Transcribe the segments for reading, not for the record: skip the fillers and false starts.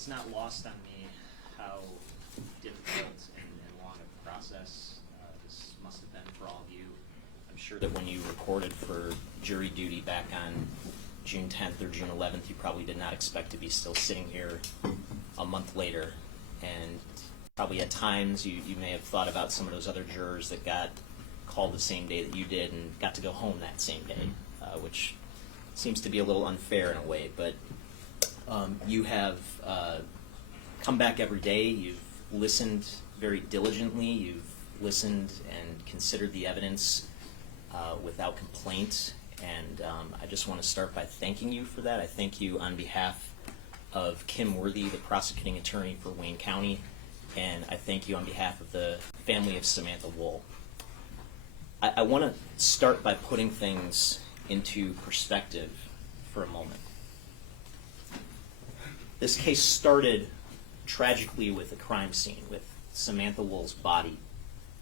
it's not lost on me how difficult and long a process this must have been for all of you. I'm sure that when you reported for jury duty back on June 10th or June 11th, you probably did not expect to be still sitting here a month later. And probably at times you may have thought about some of those other jurors that got called the same day that you did and got to go home that same day, which seems to be a little unfair in a way. But you have come back every day. You've listened very diligently. You've listened and considered the evidence without complaint. And I just want to start by thanking you for that. I thank you on behalf of Kim Worthy, the prosecuting attorney for Wayne County, and I thank you on behalf of the family of Samantha Woll. I want to start by putting things into perspective for a moment. This case started tragically with a crime scene, with Samantha Woll's body,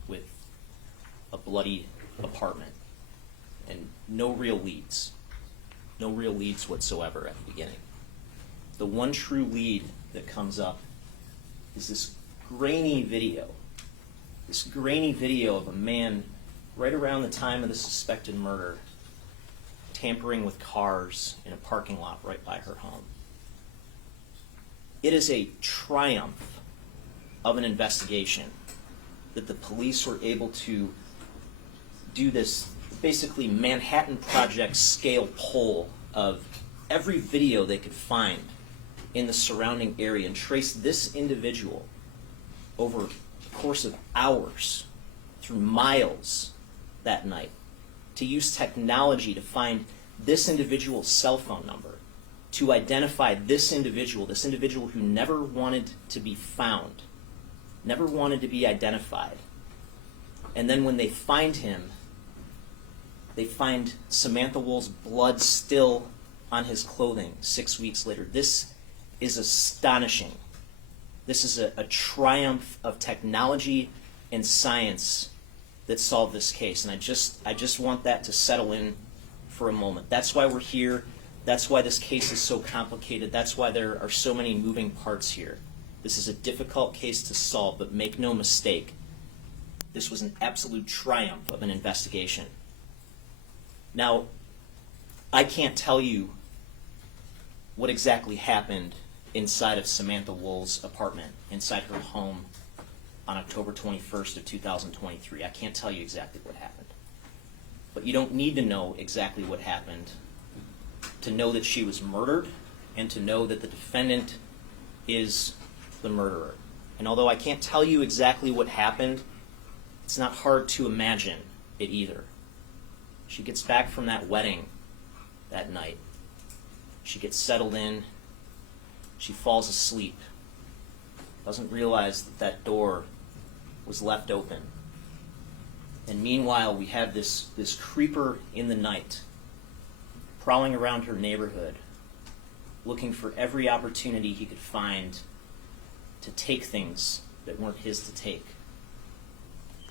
with a bloody apartment, and no real leads whatsoever at the beginning. The one true lead that comes up is this grainy video of a man right around the time of the suspected murder tampering with cars in a parking lot right by her home. It is a triumph of an investigation that the police were able to do this basically Manhattan Project scale poll of every video they could find in the surrounding area and trace this individual over the course of hours through miles that night, to use technology to find this individual's cell phone number, to identify this individual who never wanted to be found, never wanted to be identified. And then when they find him, they find Samantha Woll's blood still on his clothing 6 weeks later. This is astonishing. This is a triumph of technology and science that solved this case. And I just want that to settle in for a moment. That's why we're here. That's why this case is so complicated. That's why there are so many moving parts here. This is a difficult case to solve, but make no mistake, this was an absolute triumph of an investigation. Now, I can't tell you what exactly happened inside of Samantha Woll's apartment, inside her home on October 21st of 2023. I can't tell you exactly what happened. But you don't need to know exactly what happened to know that she was murdered and to know that the defendant is the murderer. And although I can't tell you exactly what happened, it's not hard to imagine it either. She gets back from that wedding that night. She gets settled in. She falls asleep. Doesn't realize that that door was left open. And meanwhile, we have this creeper in the night prowling around her neighborhood, looking for every opportunity he could find to take things that weren't his to take,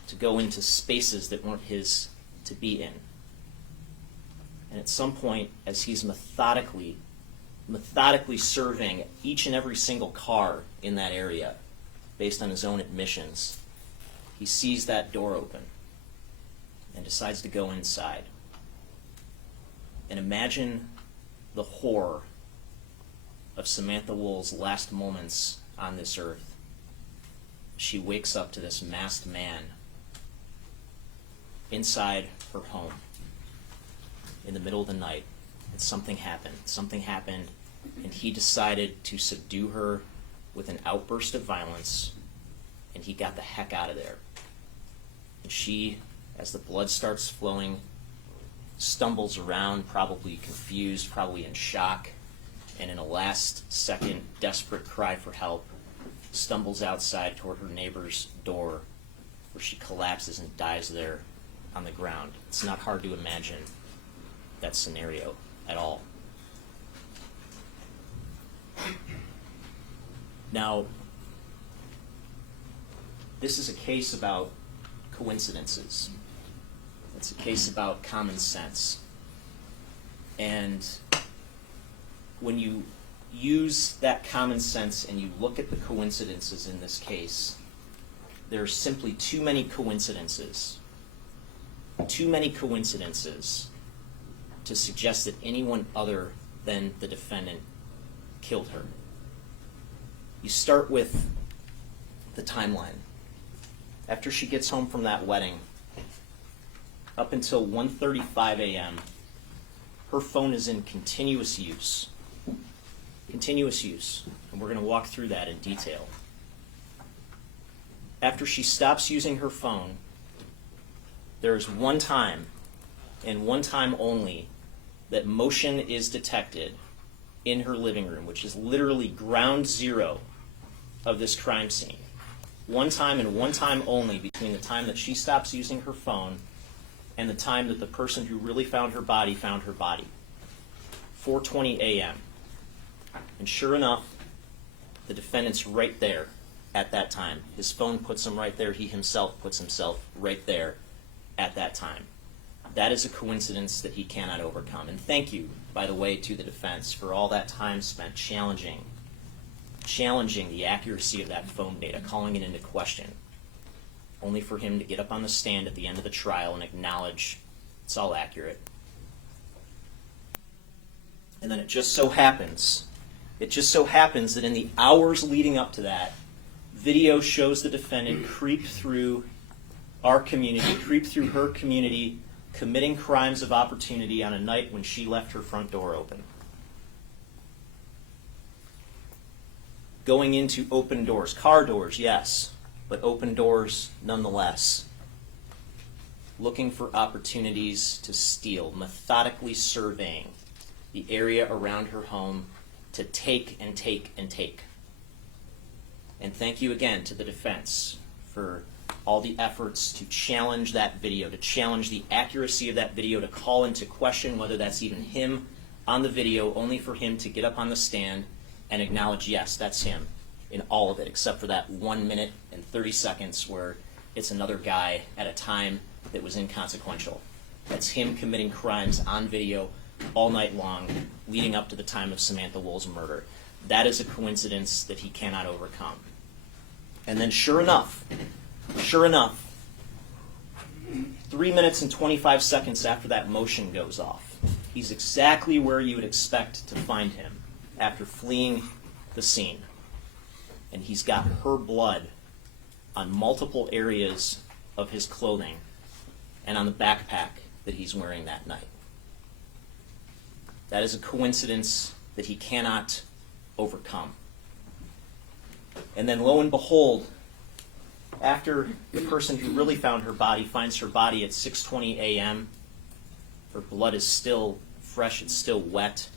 to go into spaces that weren't his to be in. And at some point, as he's methodically surveying each and every single car in that area, based on his own admissions, he sees that door open and decides to go inside. And imagine the horror of Samantha Woll's last moments on this earth. She wakes up to this masked man inside her home in the middle of the night. And something happened, and he decided to subdue her with an outburst of violence, and he got the heck out of there. And she, as the blood starts flowing, stumbles around, probably confused, probably in shock, and in a last-second desperate cry for help, stumbles outside toward her neighbor's door, where she collapses and dies there on the ground. It's not hard to imagine that scenario at all. Now, this is a case about coincidences. It's a case about common sense. And when you use that common sense and you look at the coincidences in this case, there are simply too many coincidences. Too many coincidences to suggest that anyone other than the defendant killed her. You start with the timeline. After she gets home from that wedding, up until 1:35 a.m., her phone is in continuous use. Continuous use. And we're going to walk through that in detail. After she stops using her phone, there is one time, and one time only, that motion is detected in her living room, which is literally ground zero of this crime scene. One time and one time only between the time that she stops using her phone and the time that the person who really found her body found her body. 4:20 a.m. And sure enough, the defendant's right there at that time. His phone puts him right there. He himself puts himself right there at that time. That is a coincidence that he cannot overcome. And thank you, by the way, to the defense for all that time spent challenging the accuracy of that phone data, calling it into question, only for him to get up on the stand at the end of the trial and acknowledge it's all accurate. And then it just so happens that in the hours leading up to that, video shows the defendant creep through our community, creep through her community, committing crimes of opportunity on a night when she left her front door open. Going into open doors, car doors, yes, but open doors nonetheless. Looking for opportunities to steal, methodically surveying the area around her home to take and take and take. And thank you again to the defense for all the efforts to challenge that video, to challenge the accuracy of that video, to call into question whether that's even him on the video, only for him to get up on the stand and acknowledge, yes, that's him in all of it, except for that 1 minute and 30 seconds where it's another guy at a time that was inconsequential. That's him committing crimes on video all night long, leading up to the time of Samantha Woll's murder. That is a coincidence that he cannot overcome. And then sure enough, 3 minutes and 25 seconds after that motion goes off, he's exactly where you would expect to find him after fleeing the scene. And he's got her blood on multiple areas of his clothing and on the backpack that he's wearing that night. That is a coincidence that he cannot overcome. And then lo and behold, after the person who really found her body finds her body at 6:20 a.m., her blood is still fresh, it's still wet,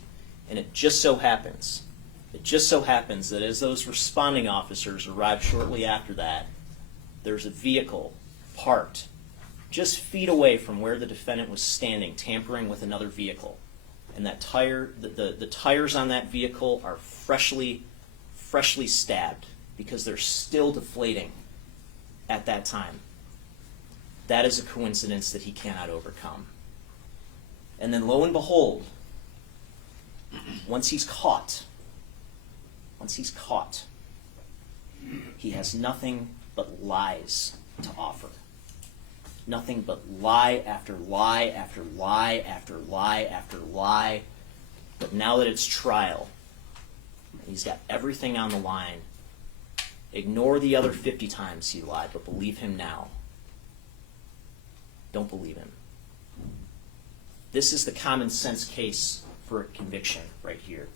and it just so happens that as those responding officers arrive shortly after that, there's a vehicle parked just feet away from where the defendant was standing, tampering with another vehicle. And that the tires on that vehicle are freshly stabbed because they're still deflating at that time. That is a coincidence that he cannot overcome. And then lo and behold, once he's caught, he has nothing but lies to offer. Nothing but lie after lie after lie after lie after lie. But now that it's trial, and he's got everything on the line, ignore the other 50 times he lied, but believe him now. Don't believe him. This is the common sense case for a conviction right here.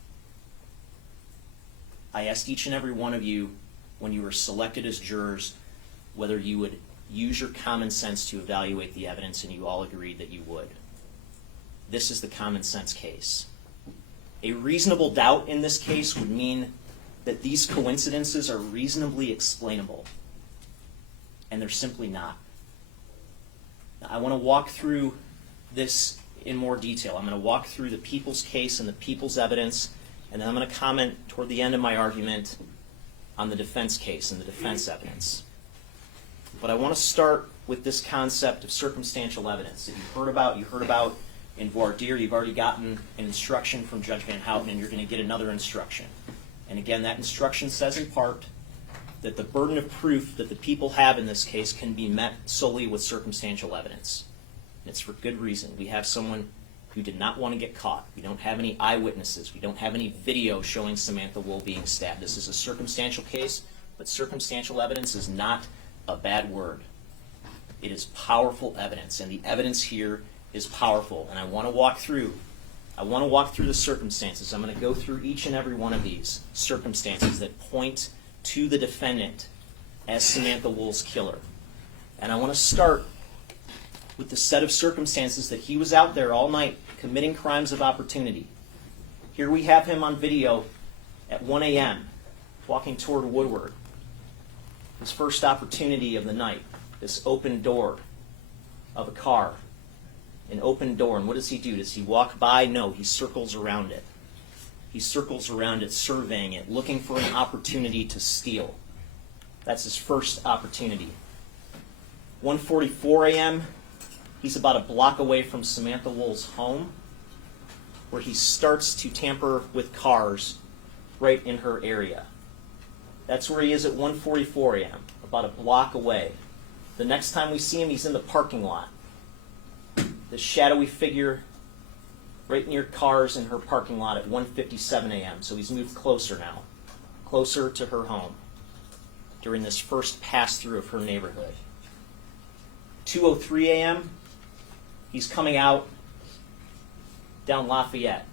I asked each and every one of you when you were selected as jurors whether you would use your common sense to evaluate the evidence, and you all agreed that you would. This is the common sense case. A reasonable doubt in this case would mean that these coincidences are reasonably explainable, and they're simply not. Now, I want to walk through this in more detail. I'm going to walk through the people's case and the people's evidence, and then I'm going to comment toward the end of my argument on the defense case and the defense evidence. But I want to start with this concept of circumstantial evidence that you heard about In voir dire, you've already gotten an instruction from Judge Van Houten, and you're going to get another instruction. And again, that instruction says in part that the burden of proof that the people have in this case can be met solely with circumstantial evidence. And it's for good reason. We have someone who did not want to get caught. We don't have any eyewitnesses. We don't have any video showing Samantha Woll being stabbed. This is a circumstantial case, but circumstantial evidence is not a bad word. It is powerful evidence, and the evidence here is powerful. And I want to walk through the circumstances. I'm going to go through each and every one of these circumstances that point to the defendant as Samantha Woll's killer. And I want to start with the set of circumstances that he was out there all night committing crimes of opportunity. Here we have him on video at 1 a.m. walking toward Woodward. His first opportunity of the night, this open door of a car. An open door, and what does he do? Does he walk by? No, he circles around it. He circles around it, surveying it, looking for an opportunity to steal. That's his first opportunity. 1:44 a.m., he's about a block away from Samantha Woll's home, where he starts to tamper with cars right in her area. That's where he is at 1:44 a.m., about a block away. The next time we see him, he's in the parking lot. The shadowy figure right near cars in her parking lot at 1:57 a.m. So he's moved closer now, closer to her home during this first pass-through of her neighborhood. 2:03 a.m., he's coming out down Lafayette,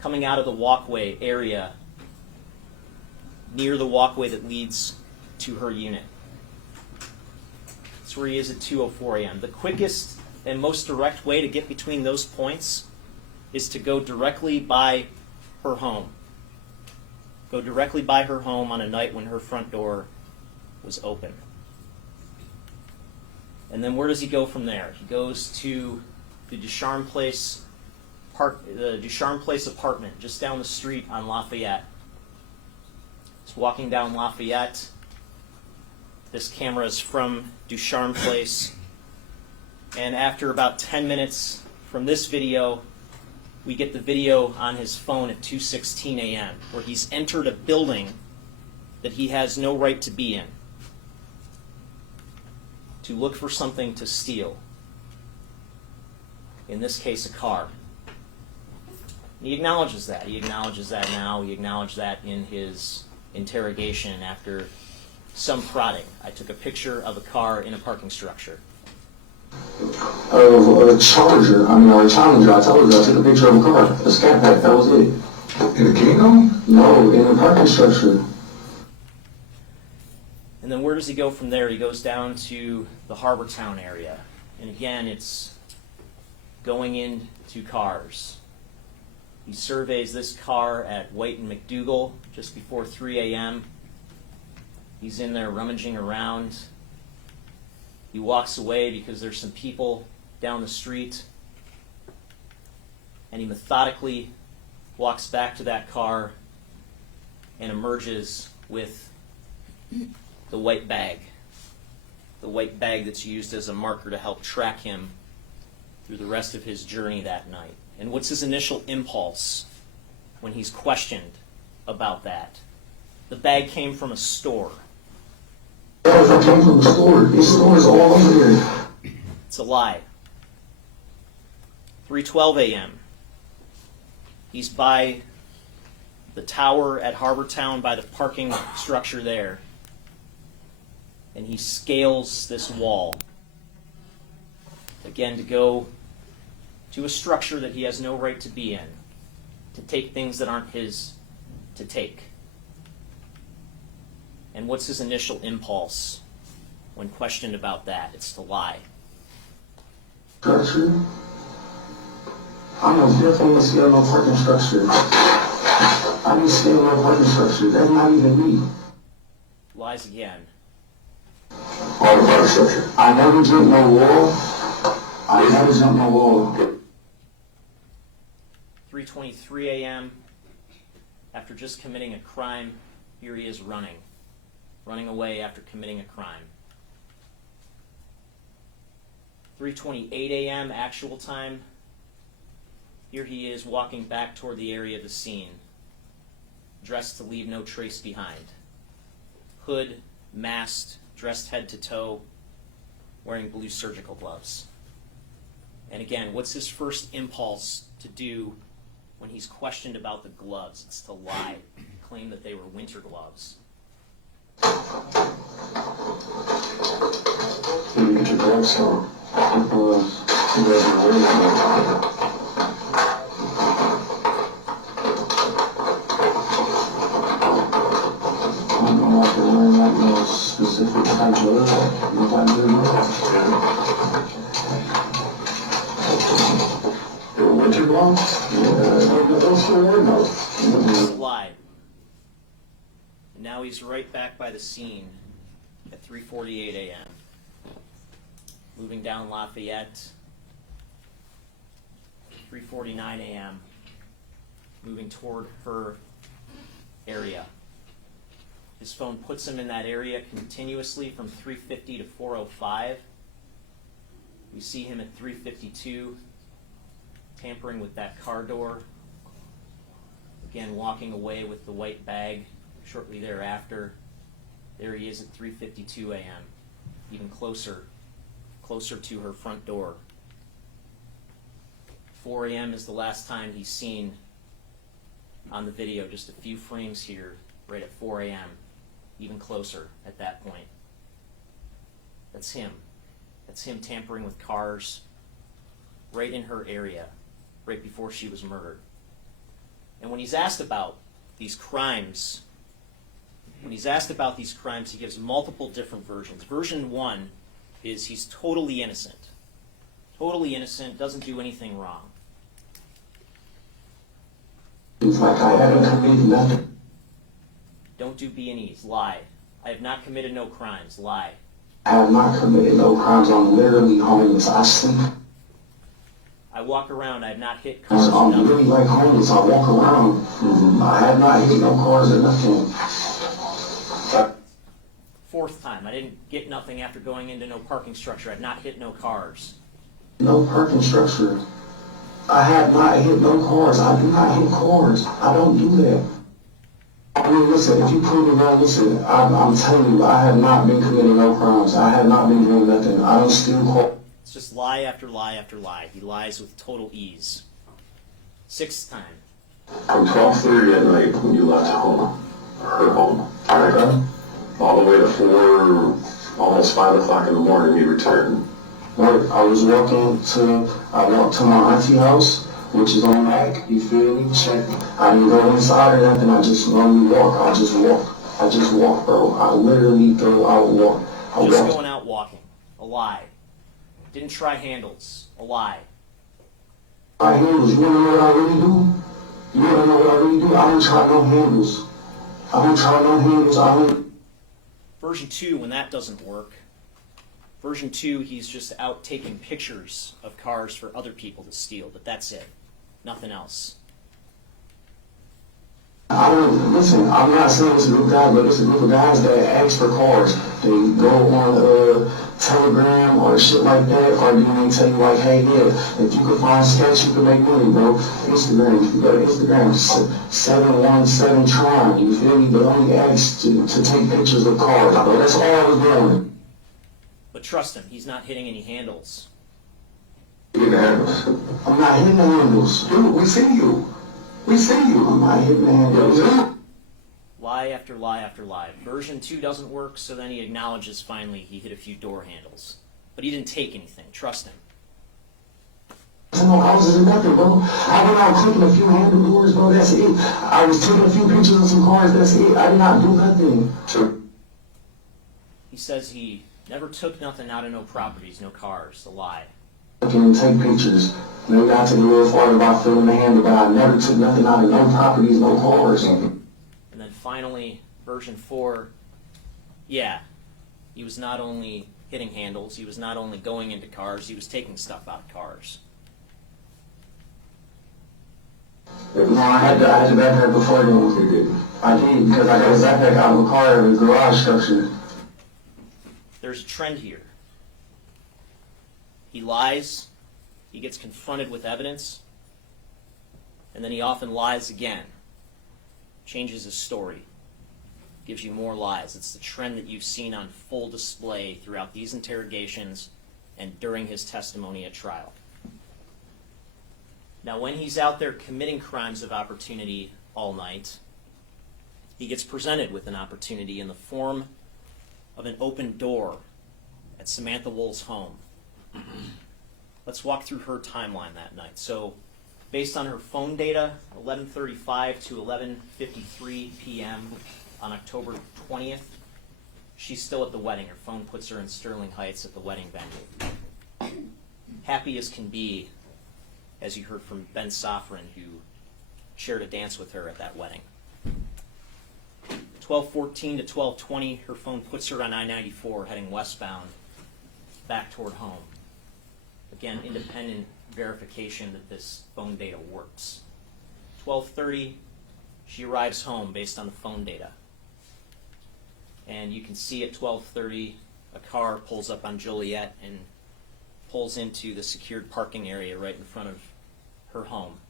coming out of the walkway area near the walkway that leads to her unit. That's where he is at 2:04 a.m. The quickest and most direct way to get between those points is to go directly by her home. Go directly by her home on a night when her front door was open. And then where does he go from there? He goes to the Ducharme Place apartment just down the street on Lafayette. He's walking down Lafayette. This camera is from Ducharme Place. And after about 10 minutes from this video, we get the video on his phone at 2:16 a.m., where he's entered a building that he has no right to be in, to look for something to steal. In this case, a car. And he acknowledges that. He acknowledges that now. He acknowledged that in his interrogation after some prodding. I took a picture of a car in a parking structure. A Charger, or a Challenger, I told you, I took a picture of a car, a scat pack, that was it. In a Kingdom? No, in a parking structure. And then where does he go from there? He goes down to the Harbortown area. And again, it's going into cars. He surveys this car at White and McDougal just before 3 a.m. He's in there rummaging around. He walks away because there's some people down the street. And he methodically walks back to that car and emerges with the white bag. The white bag that's used as a marker to help track him through the rest of his journey that night. And what's his initial impulse when he's questioned about that? The bag came from a store. I came from the store. These stores all over here. It's a lie. 3:12 a.m. He's by the tower at Harbortown, by the parking structure there. And he scales this wall. Again, to go to a structure that he has no right to be in, to take things that aren't his to take. And what's his initial impulse when questioned about that? It's to lie. Structure? I'm most definitely scaling no parking structure. I ain't scaling no parking structure. That's not even me. Lies again. All the parking structure. I never jumped no wall. I never jumped no wall. 3:23 a.m. After just committing a crime, here he is running away after committing a crime. 3:28 a.m. actual time. Here he is walking back toward the area of the scene, dressed to leave no trace behind. Hood, masked, dressed head to toe, wearing blue surgical gloves. And again, what's his first impulse to do when he's questioned about the gloves? It's to lie, claim that they were winter gloves. You get your gloves on. Because he doesn't wear them. I'm not wearing like no specific type of glove. No type of glove. The winter gloves? Yeah, those still wear those. It's a lie. And now he's right back by the scene at 3:48 a.m. Moving down Lafayette, 3:49 a.m., moving toward her area. His phone puts him in that area continuously from 3:50 to 4:05. We see him at 3:52, tampering with that car door. Again, walking away with the white bag shortly thereafter. There he is at 3:52 a.m., even closer to her front door. 4 a.m. is the last time he's seen on the video, just a few frames here, right at 4 a.m., even closer at that point. That's him. That's him tampering with cars right in her area, right before she was murdered. And when he's asked about these crimes, he gives multiple different versions. Version 1 is he's totally innocent. Totally innocent, doesn't do anything wrong. It's like I haven't committed nothing. Don't do B&Es. Lie. I have not committed no crimes. Lie. I have not committed no crimes. I'm literally homeless. I sleep. I walk around. I have not hit cars. I'm nothing. really like homeless. I walk around. I have not hit no cars or nothing. Fourth time. I didn't get nothing after going into no parking structure. I have not hit no cars. No parking structure. I have not hit no cars. I do not hit cars. I don't do that. I mean, listen, if you prove me wrong, listen, I'm telling you, I have not been committing no crimes. I have not been doing nothing. I don't steal cars. It's just lie after lie after lie. He lies with total ease. Sixth time. From 12:30 at night when you left home, her home, Okay. all the way to 4, almost 5 o'clock in the morning, you returned. Right, I walked to my auntie house, which is on Mac, you feel me? Check. I didn't go inside or nothing, I just normally walk. I just walk, bro. I literally go out and walk. Just going out walking. A lie. Didn't try handles. A lie. My handles, you wanna know what I really do? You wanna know what I really do? I don't try no handles. Version 2, when that doesn't work. Version 2, he's just out taking pictures of cars for other people to steal, but that's it. Nothing else. Listen, I'm not saying it's a group of guys, but it's a group of guys that ask for cars. They go on Telegram or shit like that, or then they tell you like, hey, yeah, if you can find sketch, you can make money, bro. Instagram, if you go to Instagram, 717 Tron, you feel me? They only ask to take pictures of cars, bro. That's all I was doing. But trust him, he's not hitting any handles. I'm not hitting the handles. Dude, we see you. I'm not hitting the handles. Lie after lie after lie. Version 2 doesn't work, so then he acknowledges finally he hit a few door handles. But he didn't take anything. Trust him. No houses or nothing, bro. I went out clicking a few handle doors, bro. That's it. I was taking a few pictures of some cars. That's it. I did not do nothing. He says he never took nothing out of no properties, no cars. A lie. I can take pictures. Maybe I took a little farther about filling the handle, but I never took nothing out of no properties, no cars. And then finally, version 4, yeah, he was not only hitting handles, he was not only going into cars, he was taking stuff out of cars. No, I had the backpack before then. I did, because I got a backpack out of a car in the garage structure. There's a trend here. He lies, he gets confronted with evidence, and then he often lies again, changes his story, gives you more lies. It's the trend that you've seen on full display throughout these interrogations and during his testimony at trial. Now, when he's out there committing crimes of opportunity all night, he gets presented with an opportunity in the form of an open door at Samantha Woll's home. Let's walk through her timeline that night. So, based on her phone data, 11:35 to 11:53 p.m. on October 20th, she's still at the wedding. Her phone puts her in Sterling Heights at the wedding venue. Happy as can be, as you heard from Ben Sofrin, who shared a dance with her at that wedding. 12:14 to 12:20, her phone puts her on I-94 heading westbound back toward home. Again, independent verification that this phone data works. 12:30, she arrives home based on the phone data. And you can see at 12:30, a car pulls up on Joliet and pulls into the secured parking area right in front of her home.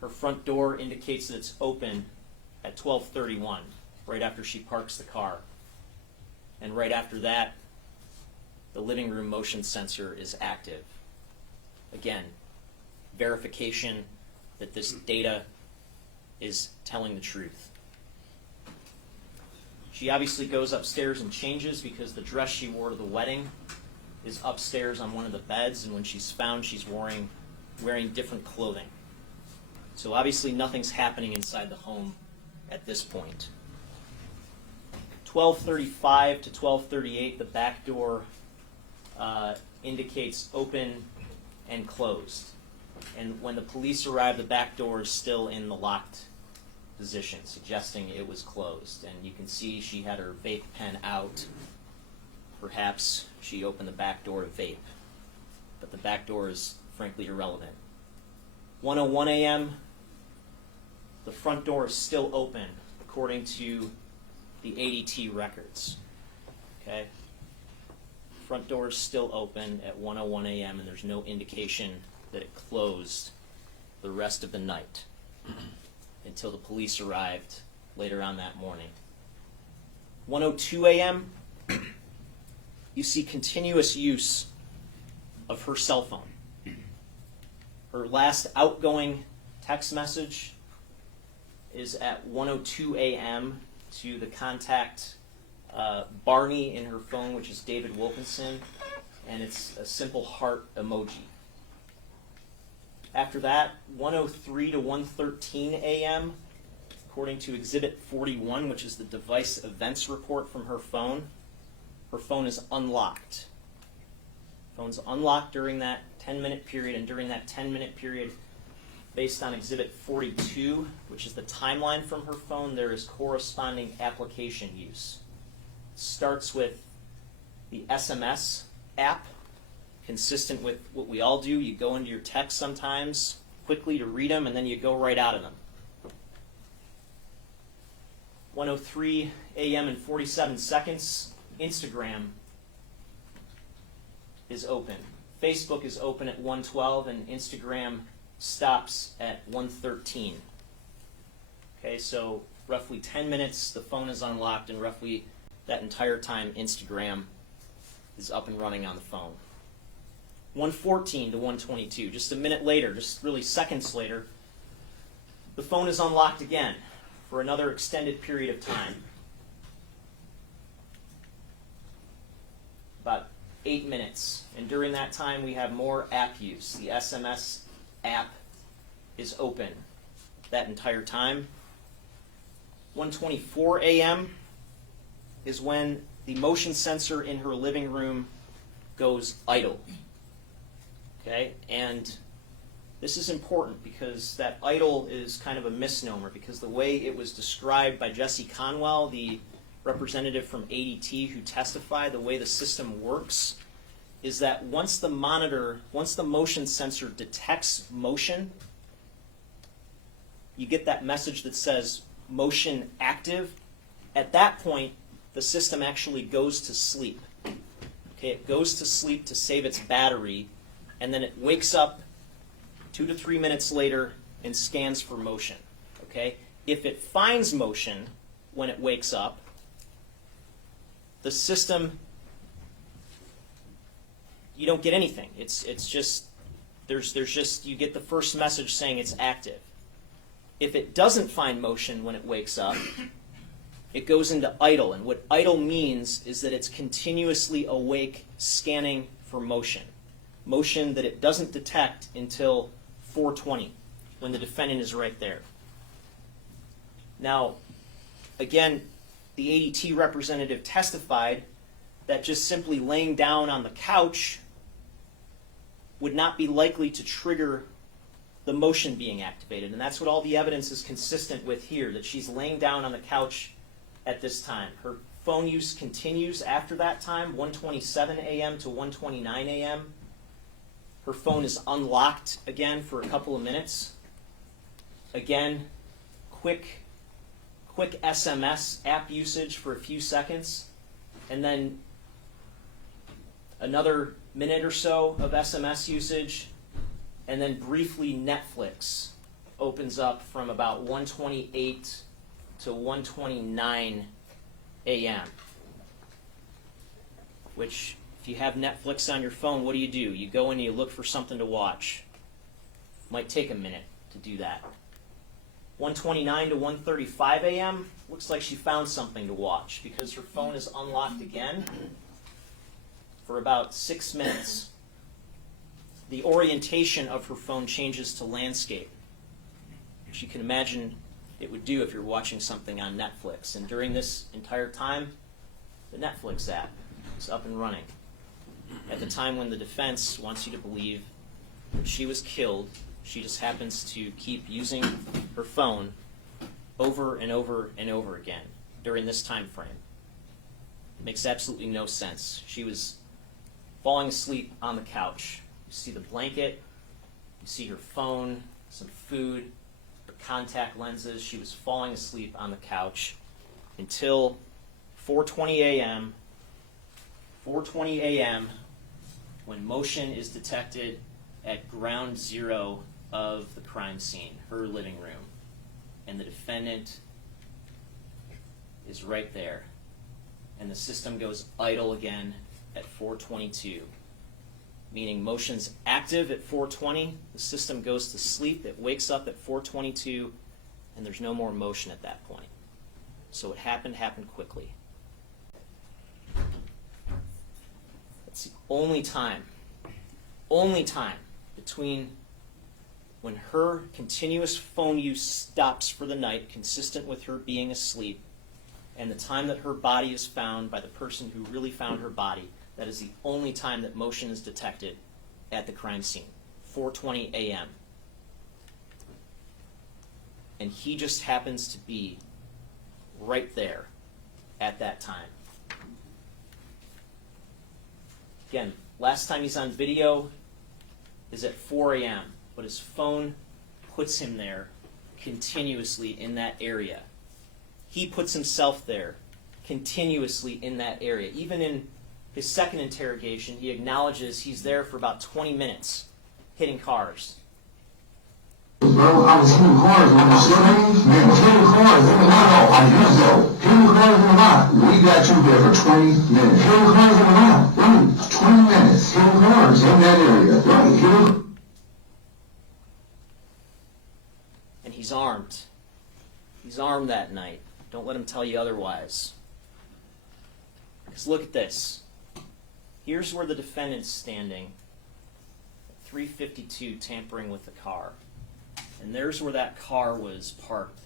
Her front door indicates that it's open at 12:31, right after she parks the car. And right after that, the living room motion sensor is active. Again, verification that this data is telling the truth. She obviously goes upstairs and changes because the dress she wore to the wedding is upstairs on one of the beds, and when she's found, she's wearing different clothing. So obviously nothing's happening inside the home at this point. 12:35 to 12:38, the back door indicates open and closed. And when the police arrive, the back door is still in the locked position, suggesting it was closed. And you can see she had her vape pen out. Perhaps she opened the back door to vape. But the back door is frankly irrelevant. 1:01 a.m., the front door is still open, according to the ADT records. Okay? Front door is still open at 1:01 a.m., and there's no indication that it closed the rest of the night until the police arrived later on that morning. 1:02 a.m., you see continuous use of her cell phone. Her last outgoing text message is at 1:02 a.m. to the contact Barney in her phone, which is David Wilkinson, and it's a simple heart emoji. After that, 1:03 to 1:13 a.m., according to Exhibit 41, which is the device events report from her phone is unlocked. Phone's unlocked during that 10-minute period, and during that 10-minute period, based on Exhibit 42, which is the timeline from her phone, there is corresponding application use. It starts with the SMS app, consistent with what we all do. You go into your text sometimes quickly to read them, and then you go right out of them. 1:03 a.m. and 47 seconds, Instagram is open. Facebook is open at 1:12, and Instagram stops at 1:13. Okay, so roughly 10 minutes, the phone is unlocked, and roughly that entire time, Instagram is up and running on the phone. 1:14 to 1:22, just a minute later, just really seconds later, the phone is unlocked again for another extended period of time. About 8 minutes. And during that time, we have more app use. The SMS app is open that entire time. 1:24 a.m. is when the motion sensor in her living room goes idle. Okay, and this is important because that idle is kind of a misnomer, because the way it was described by Jesse Conwell, the representative from ADT who testified, the way the system works is that once the motion sensor detects motion, you get that message that says motion active. At that point, the system actually goes to sleep. Okay, it goes to sleep to save its battery, and then it wakes up 2 to 3 minutes later and scans for motion. Okay? If it finds motion when it wakes up, the system, you don't get anything. It's just there's just you get the first message saying it's active. If it doesn't find motion when it wakes up, it goes into idle, and what idle means is that it's continuously awake scanning for motion. Motion that it doesn't detect until 4:20, when the defendant is right there. Now, again, the ADT representative testified that just simply laying down on the couch would not be likely to trigger the motion being activated. And that's what all the evidence is consistent with here, that she's laying down on the couch at this time. Her phone use continues after that time, 1:27 a.m. to 1:29 a.m. Her phone is unlocked again for a couple of minutes. Again, quick SMS app usage for a few seconds, and then another minute or so of SMS usage, and then briefly Netflix opens up from about 1:28 to 1:29 a.m. Which, if you have Netflix on your phone, what do? You go in and you look for something to watch. Might take a minute to do that. 1:29 to 1:35 a.m. looks like she found something to watch because her phone is unlocked again for about 6 minutes. The orientation of her phone changes to landscape, which you can imagine it would do if you're watching something on Netflix. And during this entire time, the Netflix app is up and running. At the time when the defense wants you to believe that she was killed, she just happens to keep using her phone over and over and over again during this time frame. It makes absolutely no sense. She was falling asleep on the couch. You see the blanket, you see her phone, some food, her contact lenses. She was falling asleep on the couch until 4:20 a.m. 4:20 a.m. when motion is detected at ground zero of the crime scene, her living room. And the defendant is right there. And the system goes idle again at 4:22. Meaning motion's active at 4:20, the system goes to sleep, it wakes up at 4:22, and there's no more motion at that point. So what happened quickly. That's the only time between when her continuous phone use stops for the night, consistent with her being asleep, and the time that her body is found by the person who really found her body. That is the only time that motion is detected at the crime scene, 4:20 a.m. And he just happens to be right there at that time. Again, last time he's on video is at 4 a.m., but his phone puts him there continuously in that area. He puts himself there continuously in that area. Even in his second interrogation, he acknowledges he's there for about 20 minutes, hitting cars. Bro, I was hitting cars on the street, man, hitting cars in the lot. I used to hitting cars in the lot. We got you there for 20 minutes. Hitting cars in the lot. Right, 20 minutes. Hitting cars in that area. Right, hitting. And he's armed. He's armed that night. Don't let him tell you otherwise. Because look at this. Here's where the defendant's standing at 3:52, tampering with the car. And there's where that car was parked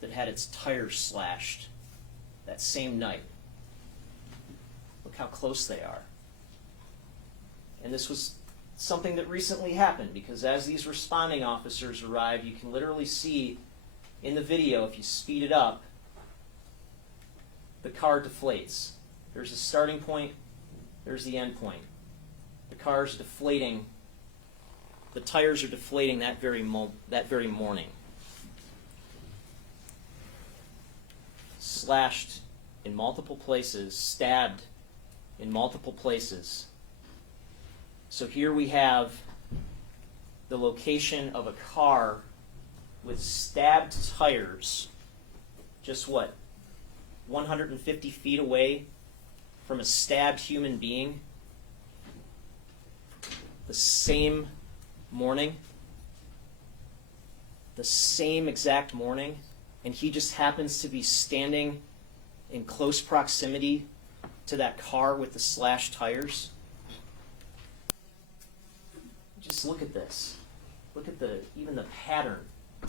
that had its tires slashed that same night. Look how close they are. And this was something that recently happened, because as these responding officers arrive, you can literally see in the video, if you speed it up, the car deflates. There's a starting point, there's the end point. The car's deflating. The tires are deflating that very morning. Slashed in multiple places, stabbed in multiple places. So here we have the location of a car with stabbed tires, just what, 150 feet away from a stabbed human being. The same morning, the same exact morning, and he just happens to be standing in close proximity to that car with the slashed tires. Just look at this. Look at even the pattern. I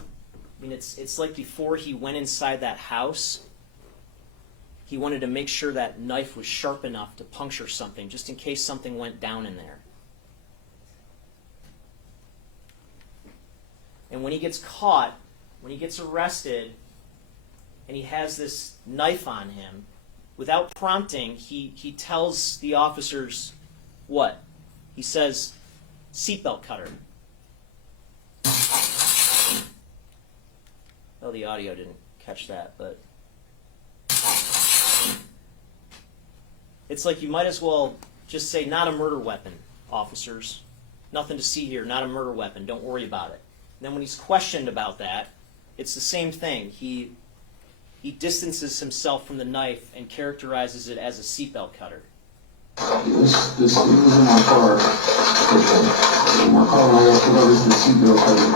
mean, it's like before he went inside that house, he wanted to make sure that knife was sharp enough to puncture something, just in case something went down in there. And when he gets caught, when he gets arrested, and he has this knife on him, without prompting, he tells the officers what? He says, "Seatbelt cutter." Oh, the audio didn't catch that, but it's like you might as well just say, "Not a murder weapon, officers. Nothing to see here, not a murder weapon. Don't worry about it." And then when he's questioned about that, it's the same thing. He distances himself from the knife and characterizes it as a seatbelt cutter. This was in my car. My car when I walked over, this is the seatbelt cutter.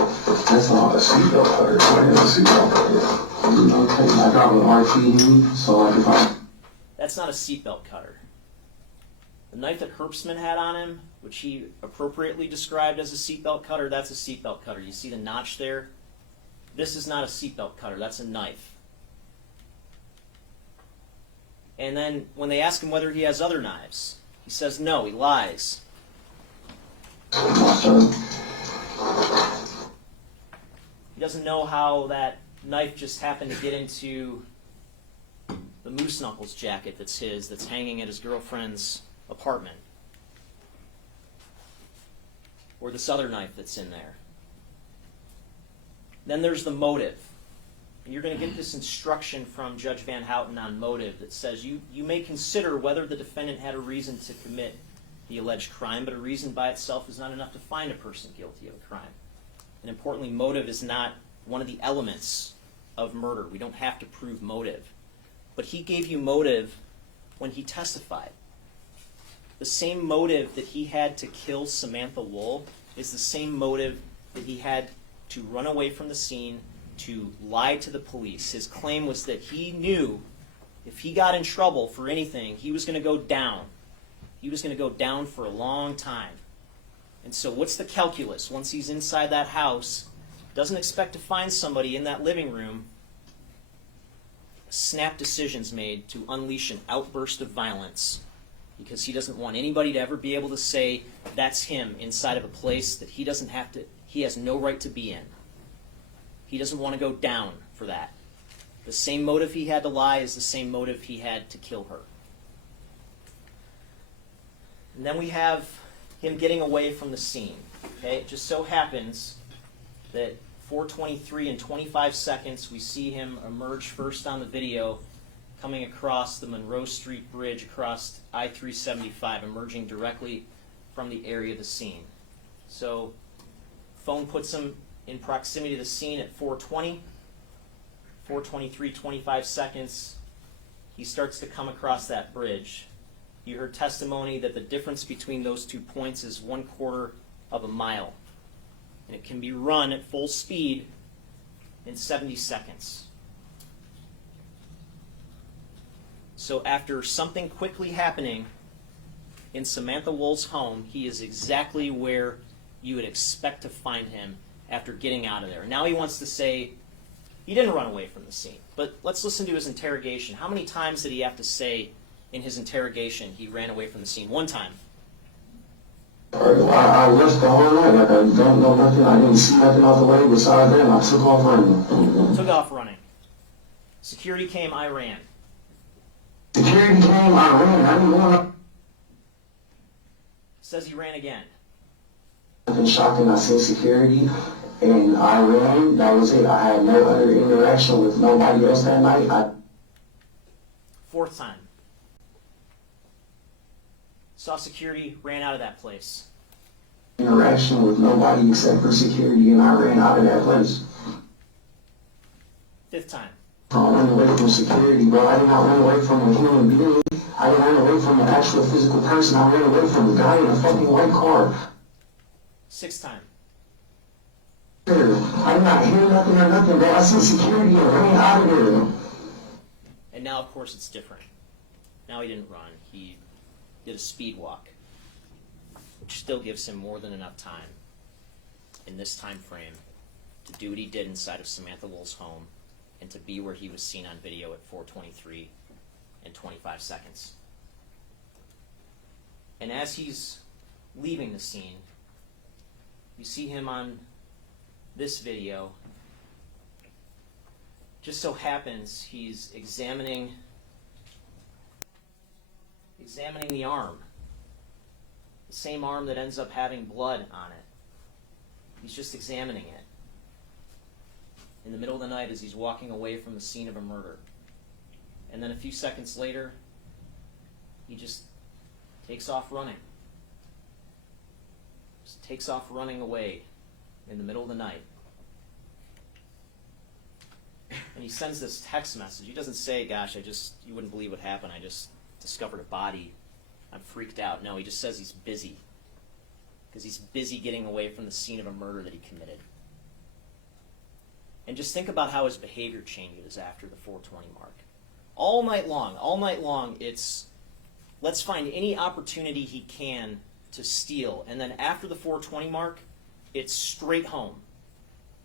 That's not a seatbelt cutter. Why is a seatbelt cutter? Okay, I got an RTE, so like if I... That's not a seatbelt cutter. The knife that Herbstman had on him, which he appropriately described as a seatbelt cutter, that's a seatbelt cutter. You see the notch there? This is not a seatbelt cutter, that's a knife. And then when they ask him whether he has other knives, he says no, he lies. He doesn't know how that knife just happened to get into the moose knuckles jacket that's hanging at his girlfriend's apartment. Or this other knife that's in there. Then there's the motive. And you're going to get this instruction from Judge Van Houten on motive that says you may consider whether the defendant had a reason to commit the alleged crime, but a reason by itself is not enough to find a person guilty of a crime. And importantly, motive is not one of the elements of murder. We don't have to prove motive. But he gave you motive when he testified. The same motive that he had to kill Samantha Woll is the same motive that he had to run away from the scene, to lie to the police. His claim was that he knew if he got in trouble for anything, he was going to go down. He was going to go down for a long time. And so what's the calculus? Once he's inside that house, doesn't expect to find somebody in that living room. Snap decisions made to unleash an outburst of violence because he doesn't want anybody to ever be able to say that's him inside of a place that he has no right to be in. He doesn't want to go down for that. The same motive he had to lie is the same motive he had to kill her. And then we have him getting away from the scene. Okay? It just so happens that 4:23 and 25 seconds, we see him emerge first on the video, coming across the Monroe Street Bridge across I-375, emerging directly from the area of the scene. So, phone puts him in proximity to the scene at 4:20. 4:23, 25 seconds, he starts to come across that bridge. You heard testimony that the difference between those 2 points is 1/4 of a mile. And it can be run at full speed in 70 seconds. So after something quickly happening in Samantha Woll's home, he is exactly where you would expect to find him after getting out of there. Now he wants to say he didn't run away from the scene. But let's listen to his interrogation. How many times did he have to say in his interrogation he ran away from the scene? One time. I left the whole night. Like, I don't know nothing. I didn't see nothing out the way. Besides that, I took off running. Took off running. Security came, I ran. Security came, I ran. I didn't want to. Says he ran again. Something shocking. I seen security, and I ran. That was it. I had no other interaction with nobody else that night. Fourth time. Saw security, ran out of that place. Interaction with nobody except for security, and I ran out of that place. 5th time. I ran away from security, bro. I did not run away from a human being. I didn't run away from an actual physical person. I ran away from a guy in a fucking white car. 6th time. I did not hear nothing or nothing, bro. I see security and ran out of there. And now, of course, it's different. Now he didn't run. He did a speed walk, which still gives him more than enough time in this time frame to do what he did inside of Samantha Woll's home and to be where he was seen on video at 4:23 and 25 seconds. And as he's leaving the scene, you see him on this video. Just so happens he's examining the arm. The same arm that ends up having blood on it. He's just examining it in the middle of the night as he's walking away from the scene of a murder. And then a few seconds later, he just takes off running. Just takes off running away in the middle of the night. And he sends this text message. He doesn't say, gosh, you wouldn't believe what happened. I just discovered a body. I'm freaked out. No, he just says he's busy. Because he's busy getting away from the scene of a murder that he committed. And just think about how his behavior changes after the 4:20 mark. All night long, it's let's find any opportunity he can to steal. And then after the 4:20 mark, it's straight home.